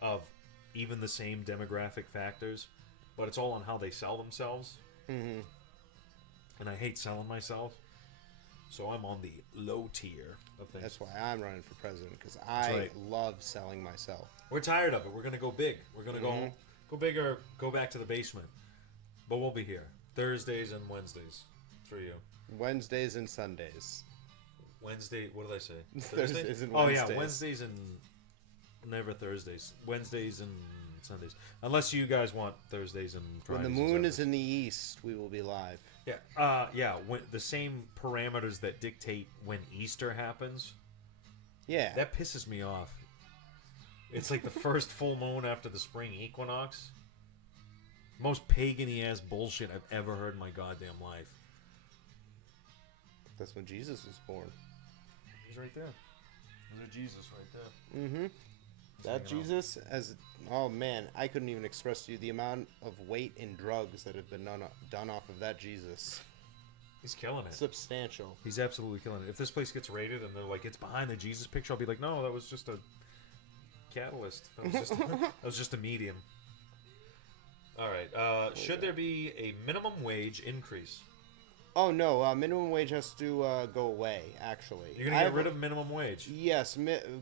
of even the same demographic factors, but it's all on how they sell themselves. Mm-hmm. And I hate selling myself, so I'm on the low tier of things. That's why I'm running for president, because I right. love selling myself. We're tired of it. We're gonna go big. We're gonna go big or go back to the basement. But we'll be here Thursdays and Wednesdays for you. Wednesdays and Sundays. Wednesday. What did I say? Thursdays and Oh Wednesdays. yeah, Wednesdays and never Thursdays. Wednesdays and Sundays. Unless you guys want Thursdays and Fridays. When the moon is in the east, we will be live. Yeah. Yeah. When the same parameters that dictate when Easter happens. Yeah. That pisses me off. It's like the first full moon after the spring equinox. Most pagan-y ass bullshit I've ever heard in my goddamn life. That's when Jesus was born. He's right there. There's a Jesus right there. Mm-hmm. That hanging out. Jesus, oh man, I couldn't even express to you the amount of weight and drugs that have been done off of that Jesus. He's killing it. Substantial. He's absolutely killing it. If this place gets raided and they're like, it's behind the Jesus picture, I'll be like, no, that was just a catalyst. That was just a medium. All right. Should there be a minimum wage increase? Oh no, minimum wage has to go away. Actually, You're gonna get rid of minimum wage. Yes,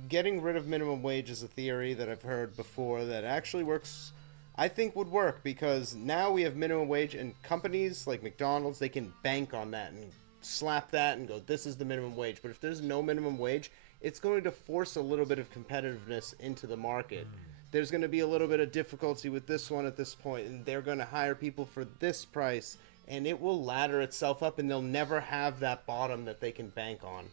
getting rid of minimum wage is a theory that I've heard before that actually works. I think would work because now we have minimum wage, and companies like McDonald's, they can bank on that and slap that and go, this is the minimum wage. But if there's no minimum wage, it's going to force a little bit of competitiveness into the market. There's going to be a little bit of difficulty with this one at this point, and they're going to hire people for this price, and it will ladder itself up, and they'll never have that bottom that they can bank on.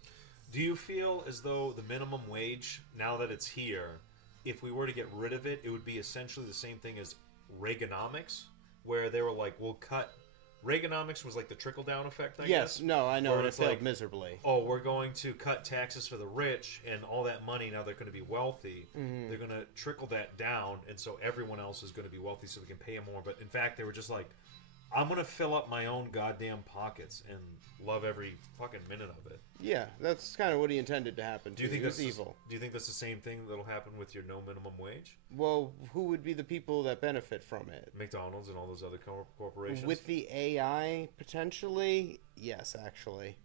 Do you feel as though the minimum wage, now that it's here, if we were to get rid of it, it would be essentially the same thing as Reaganomics, where they were like, we'll cut... Reaganomics was like the trickle-down effect, I guess? Yes, no, I know, Where and it it's failed like, miserably. oh, we're going to cut taxes for the rich, and all that money, now they're going to be wealthy. Mm-hmm. They're going to trickle that down, and so everyone else is going to be wealthy so we can pay them more. But in fact, they were just like, I'm going to fill up my own goddamn pockets and love every fucking minute of it. Yeah, that's kind of what he intended to happen. Do you think it was that's evil? Do you think that's the same thing that'll happen with your no minimum wage? Well, who would be the people that benefit from it? McDonald's and all those other corporations? With the AI, potentially, yes, actually.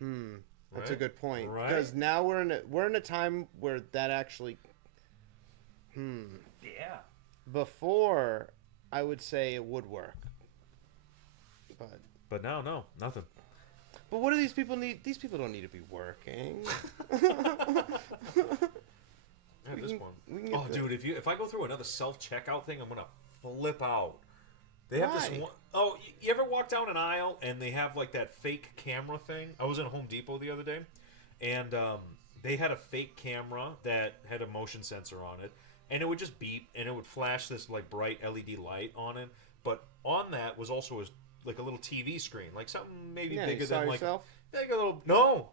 That's a Right? good point. Right? Because now we're in a time where that actually. Yeah. Before, I would say it would work. But now, no, nothing. But what do these people need? These people don't need to be working. At this can- point. we can get Oh, the- dude, if I go through another self-checkout thing, I'm gonna flip out. They have this Why? one oh, you ever walk down an aisle and they have like that fake camera thing? I was in Home Depot the other day, and they had a fake camera that had a motion sensor on it, and it would just beep and it would flash this like bright LED light on it. But on that was also like a little TV screen, like something maybe Yeah, bigger you saw than like yourself? like a little no,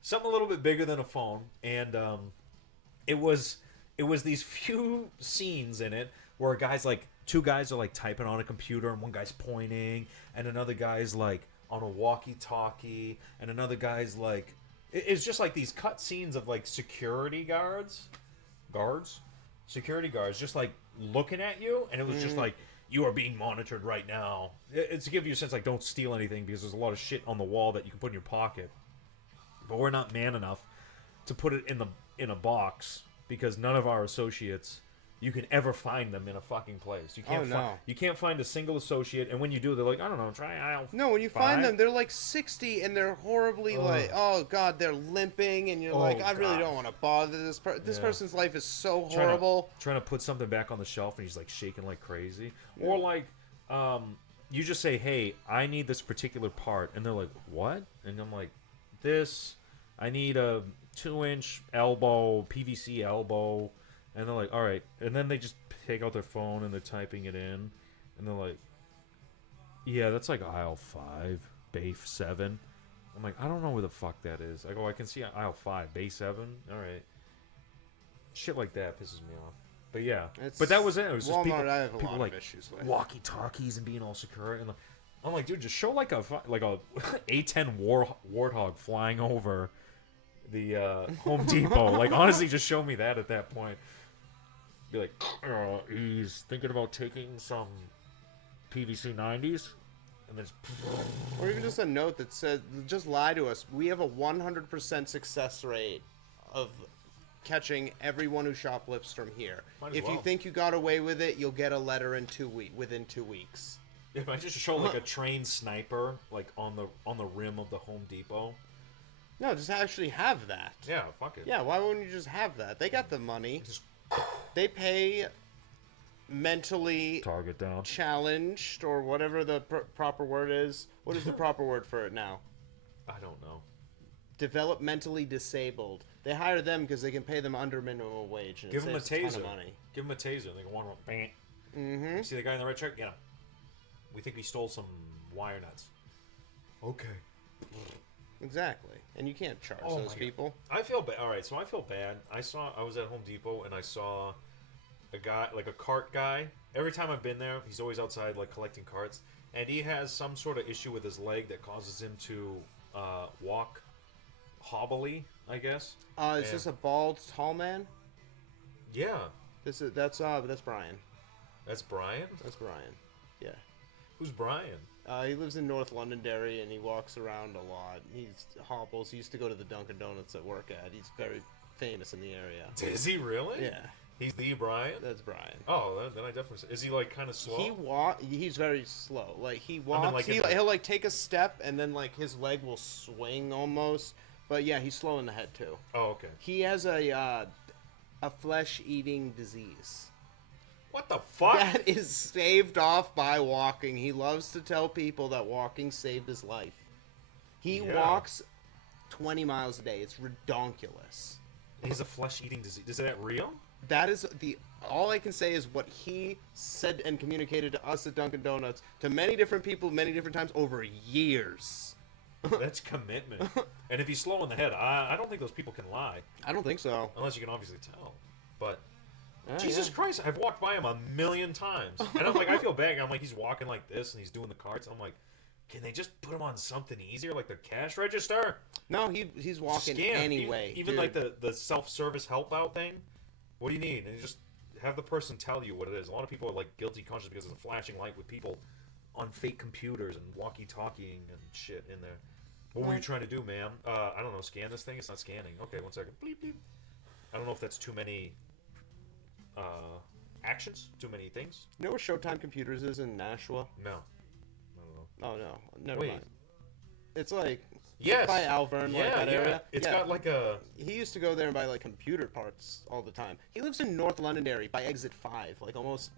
something a little bit bigger than a phone, and it was these few scenes in it where two guys are like typing on a computer and one guy's pointing and another guy's like on a walkie-talkie and another guy's like it's just like these cut scenes of like security security guards just like looking at you, and it was just like, you are being monitored right now. It's to give you a sense like, don't steal anything because there's a lot of shit on the wall that you can put in your pocket. But we're not man enough to put it in a box because none of our associates. You can ever find them in a fucking place. You can't. no. You can't find a single associate, and when you do, they're like, I don't know, try aisle. No, when you five. find them, they're like 60, and they're horribly like, oh god, they're limping, and you're like, I really God. don't want to bother this person. This Yeah. person's life is so Trying horrible. to put something back on the shelf, and he's like shaking like crazy. Or like, you just say, hey, I need this particular part, and they're like, what? And I'm like, this. I need a 2-inch elbow, PVC elbow. And they're like, all right. And then they just take out their phone and they're typing it in. And they're like, yeah, that's like aisle 5, bay 7. I'm like, I don't know where the fuck that is. I go, I can see aisle 5, bay 7. All right. Shit like that pisses me off. But yeah. But that was it. It was just Walmart, people, I have a people lot like of issues with. walkie-talkies and being all secure. And I'm like, dude, just show like a A10 warthog flying over the Home Depot. Like, honestly, just show me that at that point. Be like, he's thinking about taking some PVC 90s, and then Or even just a note that says, just lie to us. We have a 100% success rate of catching everyone who shoplifts from here. Might as If you well. think you got away with it, you'll get a letter in within 2 weeks. if I just show like a trained sniper like on the rim of the Home Depot. No, just actually have that. Yeah, fuck it. Yeah, why wouldn't you just have that? They got the money. Just They pay mentally target down. challenged, or whatever the proper word is. What is the proper word for it now? I don't know. Developmentally disabled. They hire them because they can pay them under minimum wage. And Give him a saves ton taser. of money. Give him a taser. They go one bang. Mm-hmm. See the guy in the red shirt? Get him. We think he stole some wire nuts. Okay. Exactly. And you can't charge Oh those my God. people. I feel bad. All right, so I feel bad. I was at Home Depot and I saw a guy, like a cart guy. Every time I've been there, he's always outside, like collecting carts, and he has some sort of issue with his leg that causes him to walk hobbly, I guess. Is Yeah. this a bald, tall man? Yeah, That's Brian. that's Brian. That's Brian. Yeah. Who's Brian? He lives in North Londonderry and he walks around a lot. He hobbles. He used to go to the Dunkin' Donuts I work at. He's very famous in the area. Is he really? Yeah, He's the Brian. that's Brian. Oh, then I definitely. Is he like kind of slow? He's very slow. Like he walks. like, in the- He'll like take a step and then like his leg will swing almost. But yeah, he's slow in the head too. Oh, okay. He has a flesh-eating disease. What the fuck? That is saved off by walking. He loves to tell people that walking saved his life. He Yeah. walks 20 miles a day. It's redonkulous. He's a flesh-eating disease. Is that real? That is all I can say is what he said and communicated to us at Dunkin' Donuts to many different people many different times over years. That's commitment. And if he's slow in the head, I don't think those people can lie, I don't think so. unless you can obviously tell. But Ah, Jesus yeah. Christ, I've walked by him a million times, and I'm like, I feel bad. I'm like, he's walking like this, and he's doing the carts. I'm like, can they just put him on something easier, like the cash register? No, he's walking Scan. anyway. Even dude. like the self-service help out thing. What do you need? And you just have the person tell you what it is. A lot of people are like guilty conscious because there's a flashing light with people on fake computers and walkie-talkieing and shit in there. What were you trying to do, ma'am? I don't know. Scan this thing? It's not scanning. Okay, 1 second. Bleep, bleep. I don't know if that's too many actions, too many things. You know where Showtime Computers is in Nashua? No. I don't know. Oh no, never Wait. mind. It's like Yes. by Alvern, like that area. It's Yeah. got like a. He used to go there and buy like computer parts all the time. He lives in North Londonderry by Exit 5, like almost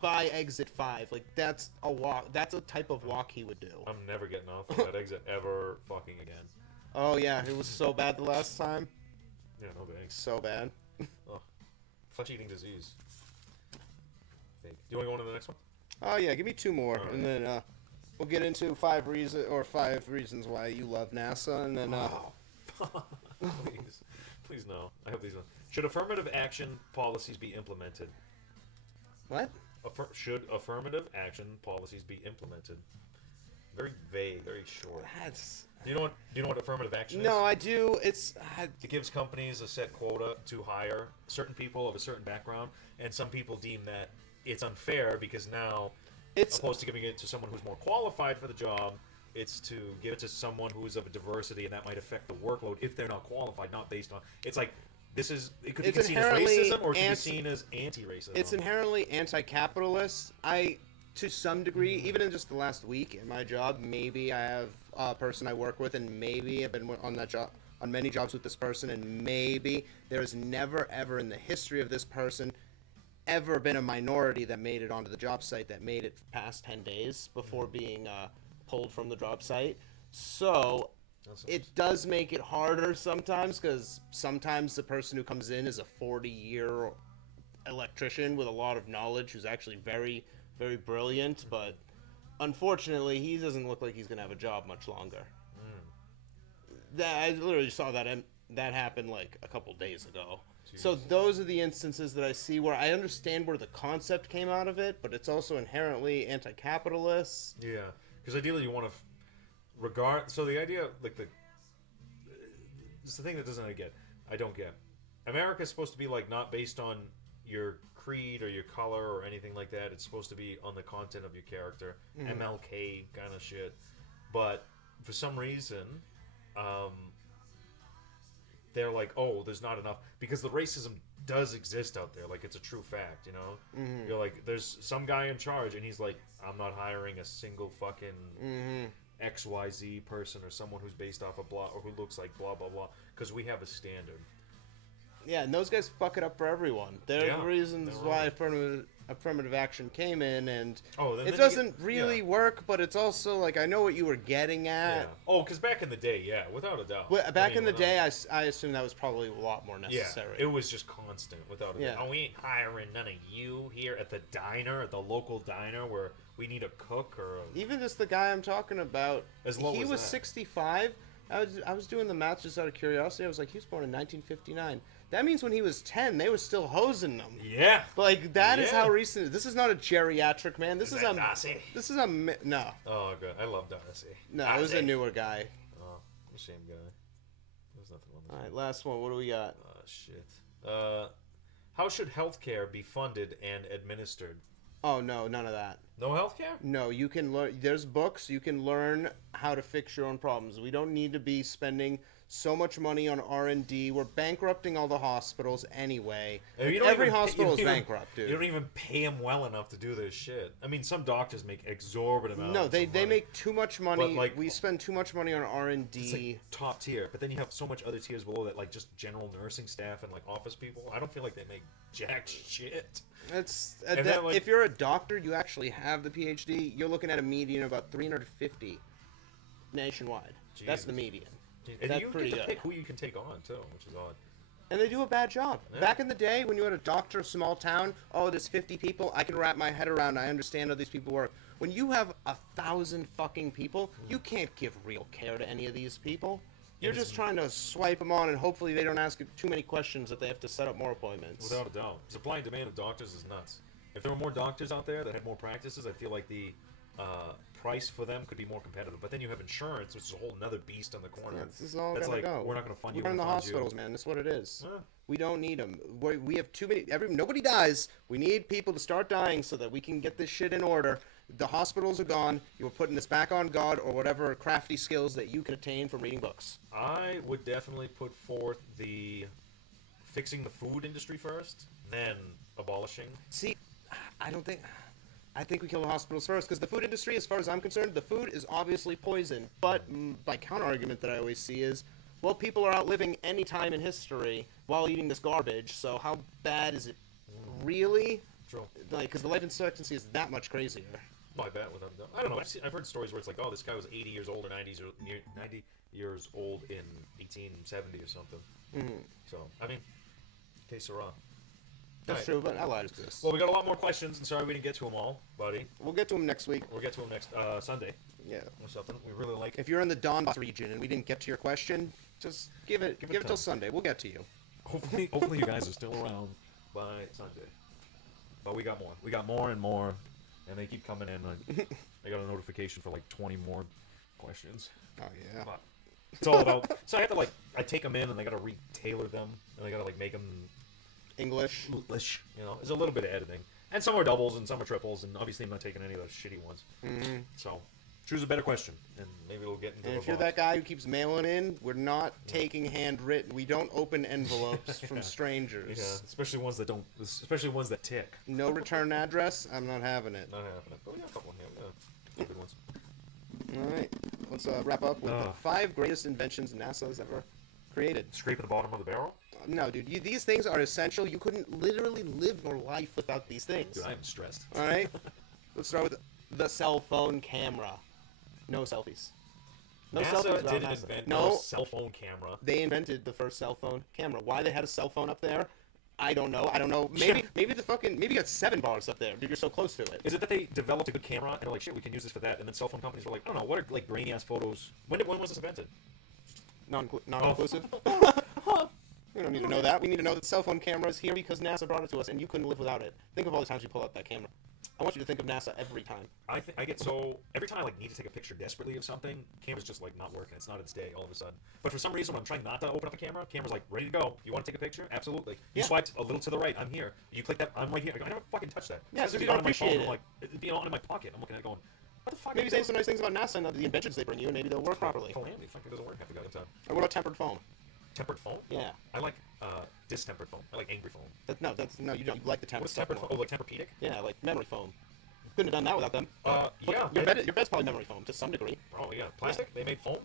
by Exit 5. Like that's a walk. That's a type of walk he would do. I'm never getting off of that exit ever fucking again. Oh yeah, it was so bad the last time. Yeah, no thanks. So bad. Flesh-eating disease. Do you want to go on to the next one? Oh yeah, give me 2 more, All and then we'll get into 5 reasons why you love NASA, and then Please. Please no. I hope these ones. Should affirmative action policies be implemented? what? Should affirmative action policies be implemented? Very vague, very short. That's Do you know what affirmative action is? no, I do. It's It gives companies a set quota to hire certain people of a certain background, and some people deem that it's unfair because now, It's- opposed to giving it to someone who's more qualified for the job, it's to give it to someone who is of a diversity, and that might affect the workload if they're not qualified, not based on. It's like it could be seen as racism, or it could be seen as anti-racism. It's inherently anti-capitalist. To some degree, even in just the last week in my job, maybe I have a person I work with, and maybe I've been on that job, on many jobs with this person, and maybe there has never ever in the history of this person ever been a minority that made it onto the job site that made it past 10 days before being pulled from the job site. So it does make it harder sometimes, because sometimes the person who comes in is a 40-year electrician with a lot of knowledge who's actually very, very brilliant, but unfortunately he doesn't look like he's going to have a job much longer. I literally saw that happen like a couple days ago. Jeez. So those are the instances that I see where I understand where the concept came out of it, but it's also inherently anti-capitalist. Yeah, because ideally you want to so the idea, like, it's the thing that I don't get. America is supposed to be like not based on your creed or your color or anything like that. It's supposed to be on the content of your character, MLK kind of shit. But for some reason, they're like, oh, there's not enough, because the racism does exist out there. Like, it's a true fact, you know? You're like, there's some guy in charge, and he's like, I'm not hiring a single fucking XYZ person or someone who's based off of blah, or who looks like blah, blah, blah, because we have a standard. Yeah, and those guys fuck it up for everyone. They're the reasons why affirmative action came in, and it doesn't really work, but it's also, like, I know what you were getting at. Yeah. Oh, because back in the day, without a doubt. Well, back in the day, I assume that was probably a lot more necessary. Yeah, it was just constant, without a doubt. Oh, we ain't hiring none of you here at the diner, at the local diner, where we need a cook or Even just the guy I'm talking about, he was 65. I was doing the math just out of curiosity. I was like, he was born in 1959. That means when he was 10, they were still hosing them. Yeah. Like, that is how recent. This is not a geriatric man. This is a Darcy? This is a no. Oh, good. I love Darcy. No, Darcy. it was a newer guy. Oh, shame guy. There's nothing on this. All right, last one. What do we got? Oh, shit. How should healthcare be funded and administered? Oh, no, none of that. No healthcare? No, you can learn. There's books. You can learn how to fix your own problems. We don't need to be spending so much money on R&D. We're bankrupting all the hospitals anyway. Every hospital is bankrupt, dude. You don't even pay them well enough to do this shit. I mean, some doctors make exorbitant amounts. No, they make too much money. But, like, we spend too much money on R&D. It's like top tier, but then you have so much other tiers below that, like just general nursing staff and like office people. I don't feel like they make jack shit. If you're a doctor, you actually have the PhD. You're looking at a median of about 350 nationwide. Jesus. That's the median. And that's you pretty get to good. pick who you can take on too, which is odd. And they do a bad job. Yeah. Back in the day, when you had a doctor, small town, there's 50 people, I can wrap my head around, I understand how these people work. When you have 1,000 fucking people, you can't give real care to any of these people. You're just trying to swipe them on, and hopefully they don't ask too many questions that they have to set up more appointments. Without a doubt. Supply and demand of doctors is nuts. If there were more doctors out there that had more practices, I feel like the price for them could be more competitive. But then you have insurance, which is a whole nother beast on the corner. Yeah, this is all That's gotta like, go. we're not going to fund you. We're in the hospitals, man. That's what it is. We don't need them. We have too many. Nobody dies. We need people to start dying so that we can get this shit in order. The hospitals are gone. You were putting this back on God or whatever crafty skills that you can attain from reading books. I would definitely put forth the fixing the food industry first, then abolishing. See, I think we kill the hospitals first, because the food industry, as far as I'm concerned, the food is obviously poison. But my counter-argument that I always see is, well, people are outliving any time in history while eating this garbage, so how bad is it really? True. Like, because the life expectancy is that much crazier. I bet. I don't know. I've heard stories where it's like, oh, this guy was 80 years old or 90 years old in 1870 or something. So, I mean, que sera. That's true, but outliers exist. Well, we got a lot more questions, and sorry we didn't get to them all, buddy. We'll get to them next week. We'll get to them next Sunday. Yeah. Or something. We really like it. If you're in the Donbass region and we didn't get to your question, just give it till Sunday. We'll get to you. Hopefully you guys are still around by Sunday. But we got more. We got more and more, and they keep coming in. I got a notification for like 20 more questions. Oh, yeah. But it's all about... So I have to, I take them in, and I got to re-tailor them, and I got to, make them... English. There's a little bit of editing. And some are doubles and some are triples, and obviously I'm not taking any of those shitty ones. So, Choose a better question. and maybe we'll get into And the if you're box. that guy who keeps mailing in, we're not taking handwritten. We don't open envelopes from strangers. Yeah, especially ones that don't. Especially ones that tick. No return address. I'm not having it. Not happening. But we got a couple here. We got a few good ones. All right, let's wrap up with the 5 greatest inventions NASA has ever created. Scraping the bottom of the barrel. No, dude, these things are essential. You couldn't literally live your life without these things. Dude, I am stressed. All right, let's start with the cell phone camera. No selfies. No selfies NASA without didn't NASA. invent No, a cell phone camera. they invented the first cell phone camera. Why they had a cell phone up there, I don't know. I don't know. Maybe maybe you got 7 bars up there, dude. You're so close to it. Is it that they developed a good camera and they're like, shit, we can use this for that, and then cell phone companies were like, I don't know, what are like grainy ass photos? When was this invented? Non-inclusive. We don't need to know that. We need to know that cell phone camera is here because NASA brought it to us, and you couldn't live without it. Think of all the times you pull out that camera. I want you to think of NASA every time. I get so every time I like need to take a picture desperately of something, camera's just like not working. It's not its day all of a sudden. But for some reason, when I'm trying not to open up a camera's like ready to go. You want to take a picture? Absolutely. You Yeah. swiped a little to the right. I'm here. You click that. I'm right here. I go, I never fucking touched that. Yeah, It's so be you don't on my phone. appreciate I'm it. like it'd be on in my pocket. I'm looking at it going, what the fuck? Maybe is say this? some nice things about NASA and the inventions they bring you, and maybe they'll work properly. Calamity. Fuck, it doesn't work half the goddamn time. Or what about tempered foam? Tempered foam? Yeah. I like distempered foam. I like angry foam. No, you don't. You like the tempered What's stuff tempered more. foam? Oh, like Tempur-Pedic? Yeah, like memory foam. Couldn't have done that without them. Yeah. Your bed's probably memory foam to some degree. Oh yeah, plastic. They made foam.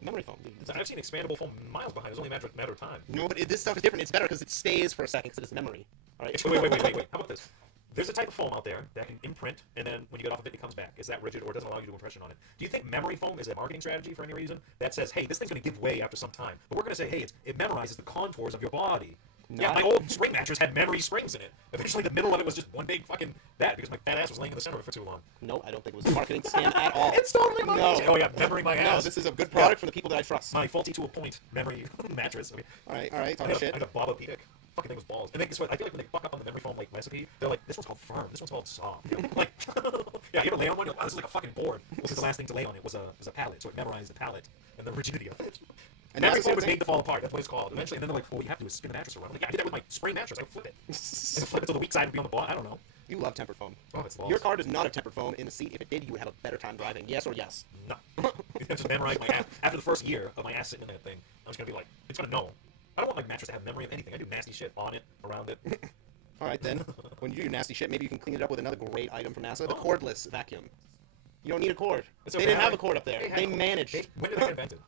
Memory foam, dude. I've seen expandable foam miles behind. It's only a matter of time. No, but this stuff is different. It's better because it stays for a second because it's memory. All right. Wait. How about this? There's a type of foam out there that can imprint, and then when you get off of it, it comes back. Is that rigid, or doesn't allow you to do impression on it? Do you think memory foam is a marketing strategy for any reason that says, hey, this thing's going to give way after some time, but we're going to say, hey, it memorizes the contours of your body? Yeah, my old spring mattress had memory springs in it. Eventually, the middle of it was just one big fucking that because my fat ass was laying in the center of it for too long. No, I don't think it was a marketing scam at all. It's totally marketing. No. Oh yeah, memory my No, ass. this is a good product for the people that I trust. My faulty to a point memory mattress. I mean, All right, talk shit. I got Baba-Pedic. Fucking thing was balls. And then guess what? I feel like when they fuck up on the memory foam like recipe, they're like, this one's called firm, this one's called soft. You know? Like, yeah, you ever lay on one? You're like, wow, this is like a fucking board. Well, because the last thing to lay on it was a pallet, so it memorized the pallet and the rigidity of it. And Memory that's the foam was same made to fall apart. That's what it's called. Eventually, and then they're like, well, what you have to do is spin the mattress around. I'm like, yeah, I did that with my spring mattress. I would flip it. I would flip it so the weak side would be on the bottom. I don't know. You love tempered foam. Oh, it's balls. Your car does not have tempered foam in the seat. If it did, you would have a better time driving. Yes or yes? No. I just memorized my ass. After the first year of my ass sitting in that thing, I was going to be like, it's going to know. I don't want my mattress to have memory of anything. I do nasty shit on it, around it. All right, then. When you do your nasty shit, maybe you can clean it up with another great item from NASA, the cordless vacuum. You don't need a cord. It's They okay. didn't have a cord up there. had They cord- managed. When did they get invented?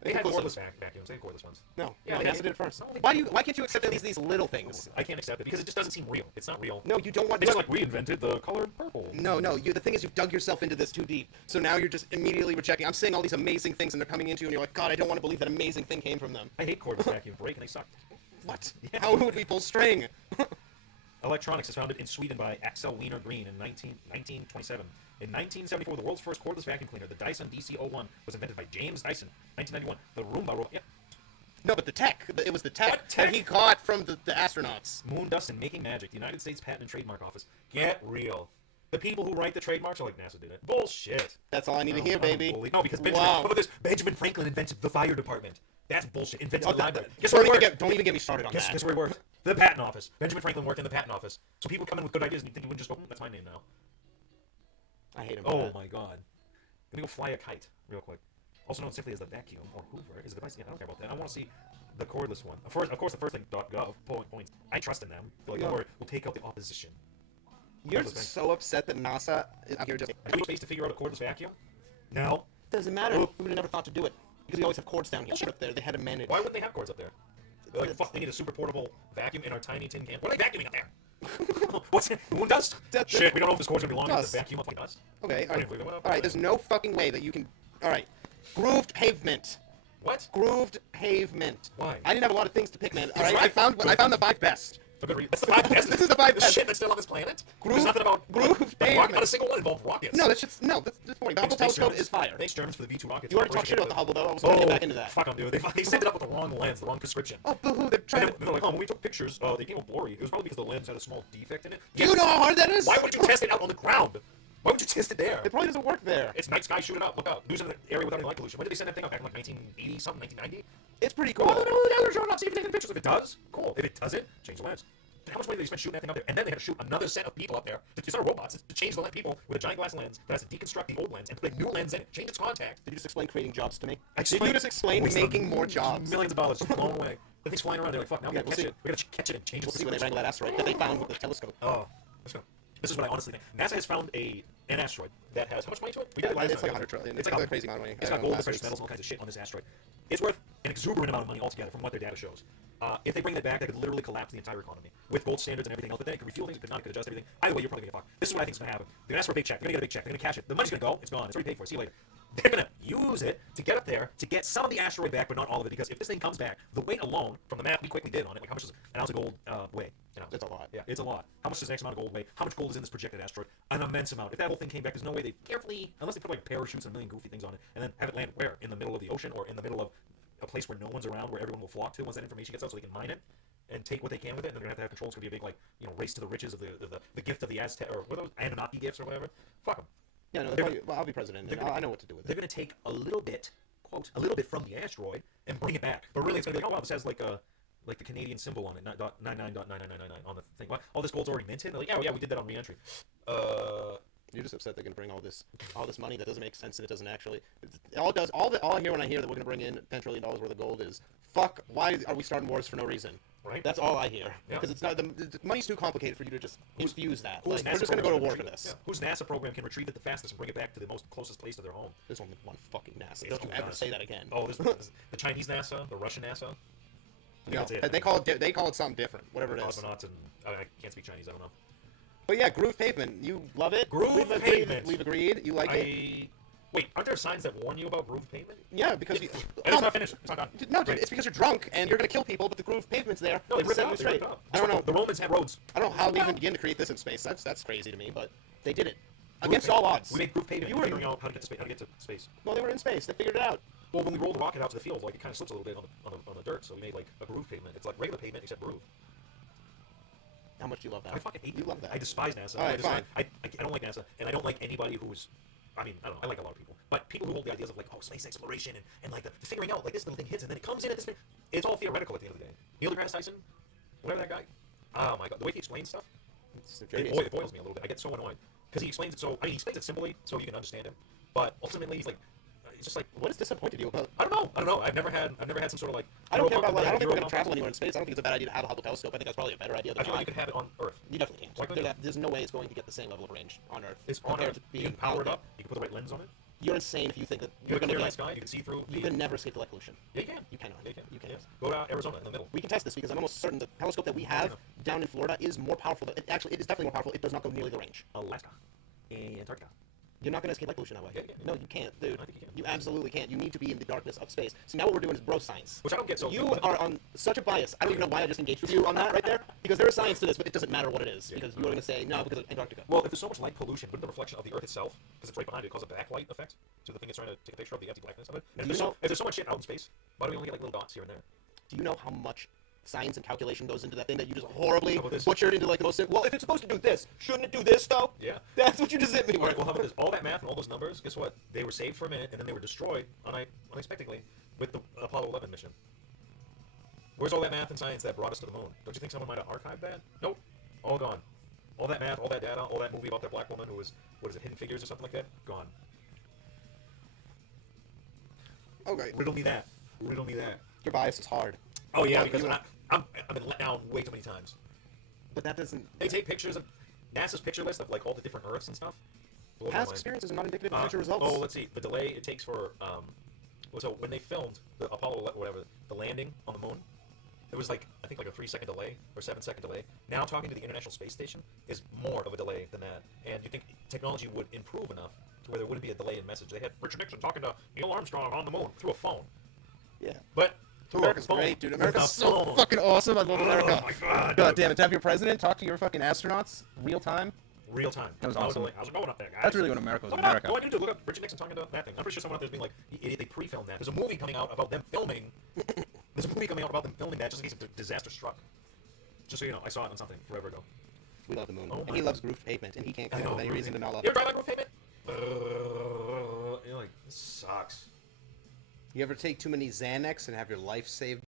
They had Inclusive. cordless vacuums. They had cordless ones. No, Yeah, NASA they- did it first. No, they- Why can't you accept these little things? I can't accept it because it just doesn't seem real. It's not real. No, you don't want They to. just like reinvented the color purple. No, the thing is you've dug yourself into this too deep. So now you're just immediately rejecting. I'm saying all these amazing things and they're coming into you and you're like, God, I don't want to believe that amazing thing came from them. I hate cordless vacuum break and they suck. What? Yeah. How would we pull string? Electronics is founded in Sweden by Axel Wiener Green in 1927. In 1974, the world's first cordless vacuum cleaner, the Dyson DC-01, was invented by James Dyson. 1991, the Roomba robot. Yeah. No, but the tech. It was the tech What tech? that he caught from the astronauts. Moon Dust and Making Magic, the United States Patent and Trademark Office. Get real. The people who write the trademarks are like NASA did it. Bullshit. That's all I need to hear, baby. No, because Benjamin, Wow. how about this? Benjamin Franklin invented the fire department. That's bullshit. Invented Oh, the library. Guess don't, where he even worked? don't even get me started on Guess that. where he worked? The patent office. Benjamin Franklin worked in the patent office. So people come in with good ideas and you think you wouldn't just go, that's my name now. I hate him. for Oh that. my god. Gonna go fly a kite real quick. Also known simply as the vacuum or Hoover is a device. Yeah, I don't care about that. I want to see the cordless one. Of course, the first thing .gov points. I trust in them. They're like, don't worry, we'll take out the opposition. You're Cordless thing. so upset that NASA is out here just. Have you space to figure out a cordless vacuum? No. Doesn't matter. We would have never thought to do it because we always have cords down here. Up there, they had to manage. Why wouldn't they have cords up there? They're like, fuck, they need a super portable vacuum in our tiny tin can. What are they vacuuming up there? What's it? Moon dust? That's Shit, we don't know if this cord's gonna be long enough Dust. to vacuum up like dust. Okay, all right. Anyway, well, All right. There's no fucking way that you can. All right. Grooved pavement. What? Grooved pavement. Why? I didn't have a lot of things to pick, man. All right. Right. I found the 5 best. For good reason. That's the five best. This is the five best. shit that's still on this planet. Groove- There's nothing about groove not pavement. a single one involved rockets. No, that's just no. That's funny. The Hubble Thanks, telescope Germans. is fire. Thanks, Germans, for the V2 rockets. You already talked shit about the Hubble, though. I was going to get back into that. Fuck them, dude. They sent it up with the wrong lens, the wrong prescription. Oh, boo-hoo! They're And trying then to. they're like, oh, when we took pictures, they came out blurry. It was probably because the lens had a small defect in it. Do you know how hard that is? Why would you test it out on the ground? Why would you test it there? It probably doesn't work there. It's night sky, shoot it up, look out. News in an area without any light pollution. When did they send that thing up? Back in like 1980 something, 1990? It's pretty cool. Oh, no, they're showing up, see if it takes pictures. If it does, cool. If it doesn't, change the lens. How much money did they spend shooting that thing up there? And then they had to shoot another set of people up there. It's not robots. It's to change the people with a giant glass lens that has to deconstruct the old lens and put a new lens in it, change its contact. Did you just explain creating jobs to me? I Did you just explain waste of making more jobs? Millions of dollars just blown away. The thing's flying around. They're like, fuck, now Yeah, we gotta catch it and change We'll it. see when they wrangle that asteroid that they found with the telescope. Oh, let's go. This is what I honestly think. NASA has found an asteroid that has how much money to it? We did it last It's time. like 100 trillion. It's It's like a crazy amount of money. It's got gold, precious metals, and all kinds of shit on this asteroid. It's worth an exuberant amount of money altogether from what their data shows. If they bring that back, that could literally collapse the entire economy with gold standards and everything else. But then it could refuel things, it could not, it could adjust everything. Either way, you're probably gonna get fucked. This is what I think is gonna happen. They're gonna ask for a big check. They're gonna get a big check. They're gonna cash it. The money's gonna go. It's gone. It's already paid for. See you later. They're gonna use it to get up there to get some of the asteroid back, but not all of it. Because if this thing comes back, the weight alone from the math we quickly did on it, like how much does an ounce of gold weigh? You know, It's a lot. Yeah, it's a lot. How much does the next amount of gold weigh? How much gold is in this projected asteroid? An immense amount. If that whole thing came back, there's no way they carefully, unless they put like parachutes and a million goofy things on it, and then have it land where? In the middle of the ocean or in the middle of a place where no one's around, where everyone will flock to once that information gets out, so they can mine it and take what they can with it. And they're gonna have to have control. It's gonna be a big like race to the riches of the gift of the Aztec or what are those Anunnaki gifts or whatever. Fuck them. Yeah, no, I'll be president. And I know what to do with They're it. gonna take a little bit, quote, a little bit from the asteroid and bring it back. But really, it's gonna be like, oh wow, this has like the Canadian symbol on it, 99.999999 on the thing. What? All this gold's already minted. They're like, yeah, we did that on re-entry. You're just upset they're gonna bring all this money that doesn't make sense and it doesn't actually. All I hear when I hear that we're gonna bring in $10 trillion worth of gold is fuck. Why are we starting wars for no reason? Right. That's all I hear. Yeah. Because it's not the money's too complicated for you to just infuse that. Whose Like, we're NASA just gonna go to program war can for retrieve- this. yeah, whose NASA program can retrieve it the fastest and bring it back to the most closest place to their home? There's only one fucking NASA. It's Don't you too ever fast. say that again. Oh, there's the Chinese NASA, the Russian NASA. I think No, that's it. they call it something different. Whatever it is. Cosmonauts and I can't speak Chinese. I don't know. But yeah, groove pavement. You love it. Groove We've agreed, pavement. We've agreed. You like it. Wait, aren't there signs that warn you about groove pavement? Yeah, because you. And it's not finished. It's not done. No, dude, Right. it's because you're drunk and you're gonna kill people, but the groove pavement's there. No, they It's ripped it setting up. you They ripped straight. it up. I don't know. The Romans had roads. I don't know how they even begin to create this in space. That's crazy to me, but they did it against all odds. We made groove pavement. You were figuring out how to get to space. How to get to space. well, they were in space. They figured it out. Well, when we rolled the rocket out to the field, like it kind of slips a little bit on the dirt, so we made like a groove pavement. It's like regular pavement except groove. How much do you love that? I fucking hate You love that. I despise NASA. All right, fine. I don't like NASA, and I don't like anybody who's. I mean, I don't know. I like a lot of people, but people who hold the ideas of like, oh, space exploration and like the figuring out like this little thing hits and then it comes in at this. It's all theoretical at the end of the day. Neil deGrasse Tyson, whatever that guy. Oh my god, the way he explains stuff, It's very it boils me a little bit. I get so annoyed because he explains it so. I mean, he explains it simply so you can understand him, but ultimately he's like, it's just like. What has disappointed you about? I don't know. I've never had some sort of like. I don't care about. Hero I don't think we're hero gonna travel anywhere in space. I don't think it's a bad idea to have a Hubble telescope. I think that's probably a better idea I than feel like not. you can have it on Earth. You definitely can't. Why couldn't you? There's no way it's going to get the same level of range on Earth. It's on compared Earth. to You being can power out it there. up. You can put the right lens on it. You're insane if you think that You you're can gonna clear be night like. sky. You can see through. You can never escape the light pollution. Yeah, you can. You cannot. Yeah, you can. You can't. Yes. Go to Arizona in the middle. We can test this because I'm almost certain the telescope that we have down in Florida is more powerful. It is definitely more powerful. It does not go nearly the range. Alaska, Antarctica. You're not going to escape light pollution that way. Yeah, yeah. No, you can't, dude. I think you can. You absolutely can't. You need to be in the darkness of space. So now what we're doing is bro science. Which I don't get. So You are on such a bias. I don't even know why I just engaged with you on that right there. Because there is science to this, but it doesn't matter what it is. Because you are going to say, no, because of Antarctica. Well, if there's so much light pollution, wouldn't the reflection of the Earth itself, because it's right behind it, cause a backlight effect to the thing it's trying to take a picture of the empty blackness of it? And Do you know- if there's so much shit out in space, why do we only get like little dots here and there? Do you know how much science and calculation goes into that thing that you just horribly How about this? butchered into like the most... Well, if it's supposed to do this, shouldn't it do this, though? Yeah. That's what you just hit me All right. with. Well, how about this? All that math and all those numbers. Guess what? They were saved for a minute, and then they were destroyed unexpectedly with the Apollo 11 mission. Where's all that math and science that brought us to the moon? Don't you think someone might have archived that? Nope. All gone. All that math, all that data, all that movie about that black woman who was, what is it, Hidden Figures or something like that? Gone. Okay. Riddle me that. Riddle me that. Your bias is hard. Oh yeah, Well, because you- I've been let down way too many times. But that doesn't... They take pictures of NASA's picture list of like all the different Earths and stuff. Blows my Past mind. experiences are not indicative of future results. Oh, let's see. The delay it takes for so when they filmed the Apollo whatever the landing on the moon, it was like I think like a 3-second delay or 7-second delay. Now talking to the International Space Station is more of a delay than that, and you think technology would improve enough to where there wouldn't be a delay in message. They had Richard Nixon talking to Neil Armstrong on the moon through a phone, Yeah. but through America's a phone, great, dude. with America's a so phone. fucking awesome. I love Oh America. my god! God damn it. To have your president talk to your fucking astronauts real time. Real time. That was How's awesome. How's it going up there, guys? That's really when America was Look it up. America. Go on YouTube. Look up Richard Nixon talking to that thing. I'm pretty sure someone out there's being like, you idiot, they pre-filmed that. There's a movie coming out about them filming. There's a movie coming out about them filming that just in case a disaster struck. Just so you know, I saw it on something forever ago. We love the moon. Oh and my he God. loves groove pavement, and he can't come I up know. with any reason to not love You it. ever drive on roof pavement? You're like, this sucks. You ever take too many Xanax and have your life saved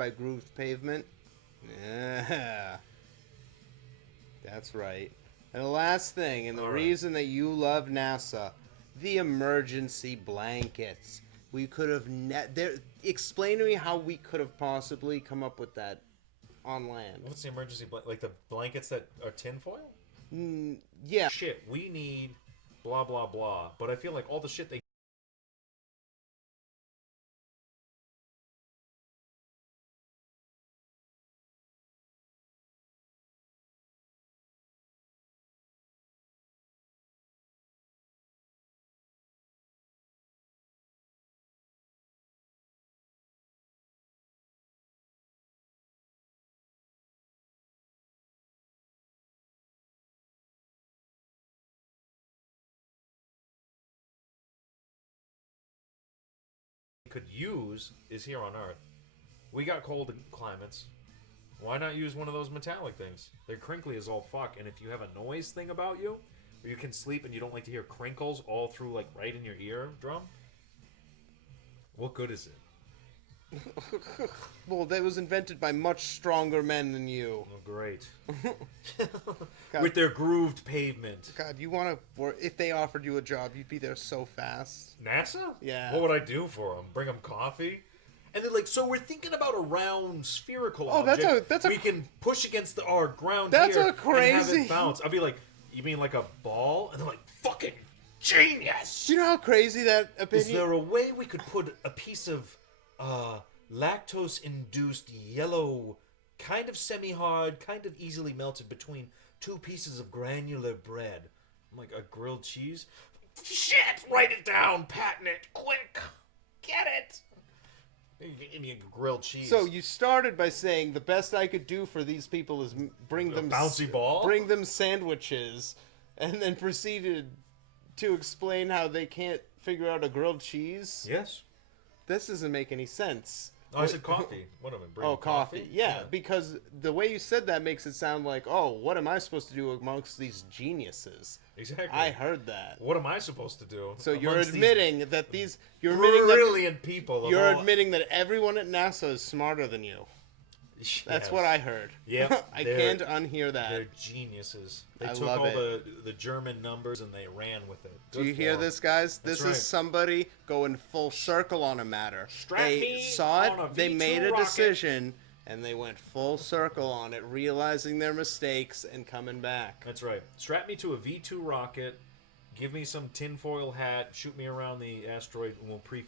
by grooved pavement? Yeah. That's right. And the last thing, and the All right. reason that you love NASA, the emergency blankets. We could have explain to me how we could have possibly come up with that on land. What's the emergency like the blankets that are tinfoil? Yeah. Shit, we need blah blah blah. But I feel like all the shit they could use is here on Earth. We got cold climates. Why not use one of those metallic things? They're crinkly as all fuck, and if you have a noise thing about you, where you can sleep and you don't like to hear crinkles all through, like, right in your eardrum, what good is it? Well, that was invented by much stronger men than you. Oh, great. God. With their grooved pavement. God, you want to work? If they offered you a job, you'd be there so fast. NASA? Yeah. What would I do for them? Bring them coffee? And they're like, so we're thinking about a round spherical Oh, that's object a- that's a- we can push against our ground That's here a and have crazy- it bounce. I'd be like, you mean like a ball? And they're like, fucking genius! Do you know how crazy that Is opinion? there a way we could put a piece of lactose-induced yellow, kind of semi-hard, kind of easily melted between two pieces of granular bread? I'm like, a grilled cheese? Shit! Write it down! Patent it! Quick! Get it! Give me a grilled cheese. So you started by saying the best I could do for these people is bring them bouncy ball? bring them sandwiches, and then proceeded to explain how they can't figure out a grilled cheese. Yes. This doesn't make any sense. Oh, I said coffee. What am I bring? Oh, coffee. Yeah, because the way you said that makes it sound like, oh, what am I supposed to do amongst these geniuses? Exactly. I heard that. What am I supposed to do? So you're amongst these admitting that you're admitting that brilliant people. of you're all- admitting that everyone at NASA is smarter than you. That's Yes. what I heard. Yep, I they're- can't unhear that. They're geniuses. They I took love all it. the German numbers and they ran with it. Do you Good hear for 'em. this, guys? This That's right. is somebody going full circle on a matter. Strap They me saw on a it, they V2 made a rocket. decision, and they went full circle on it, realizing their mistakes and coming back. That's right. Strap me to a V2 rocket. Give me some tinfoil hat. Shoot me around the asteroid, and we'll pre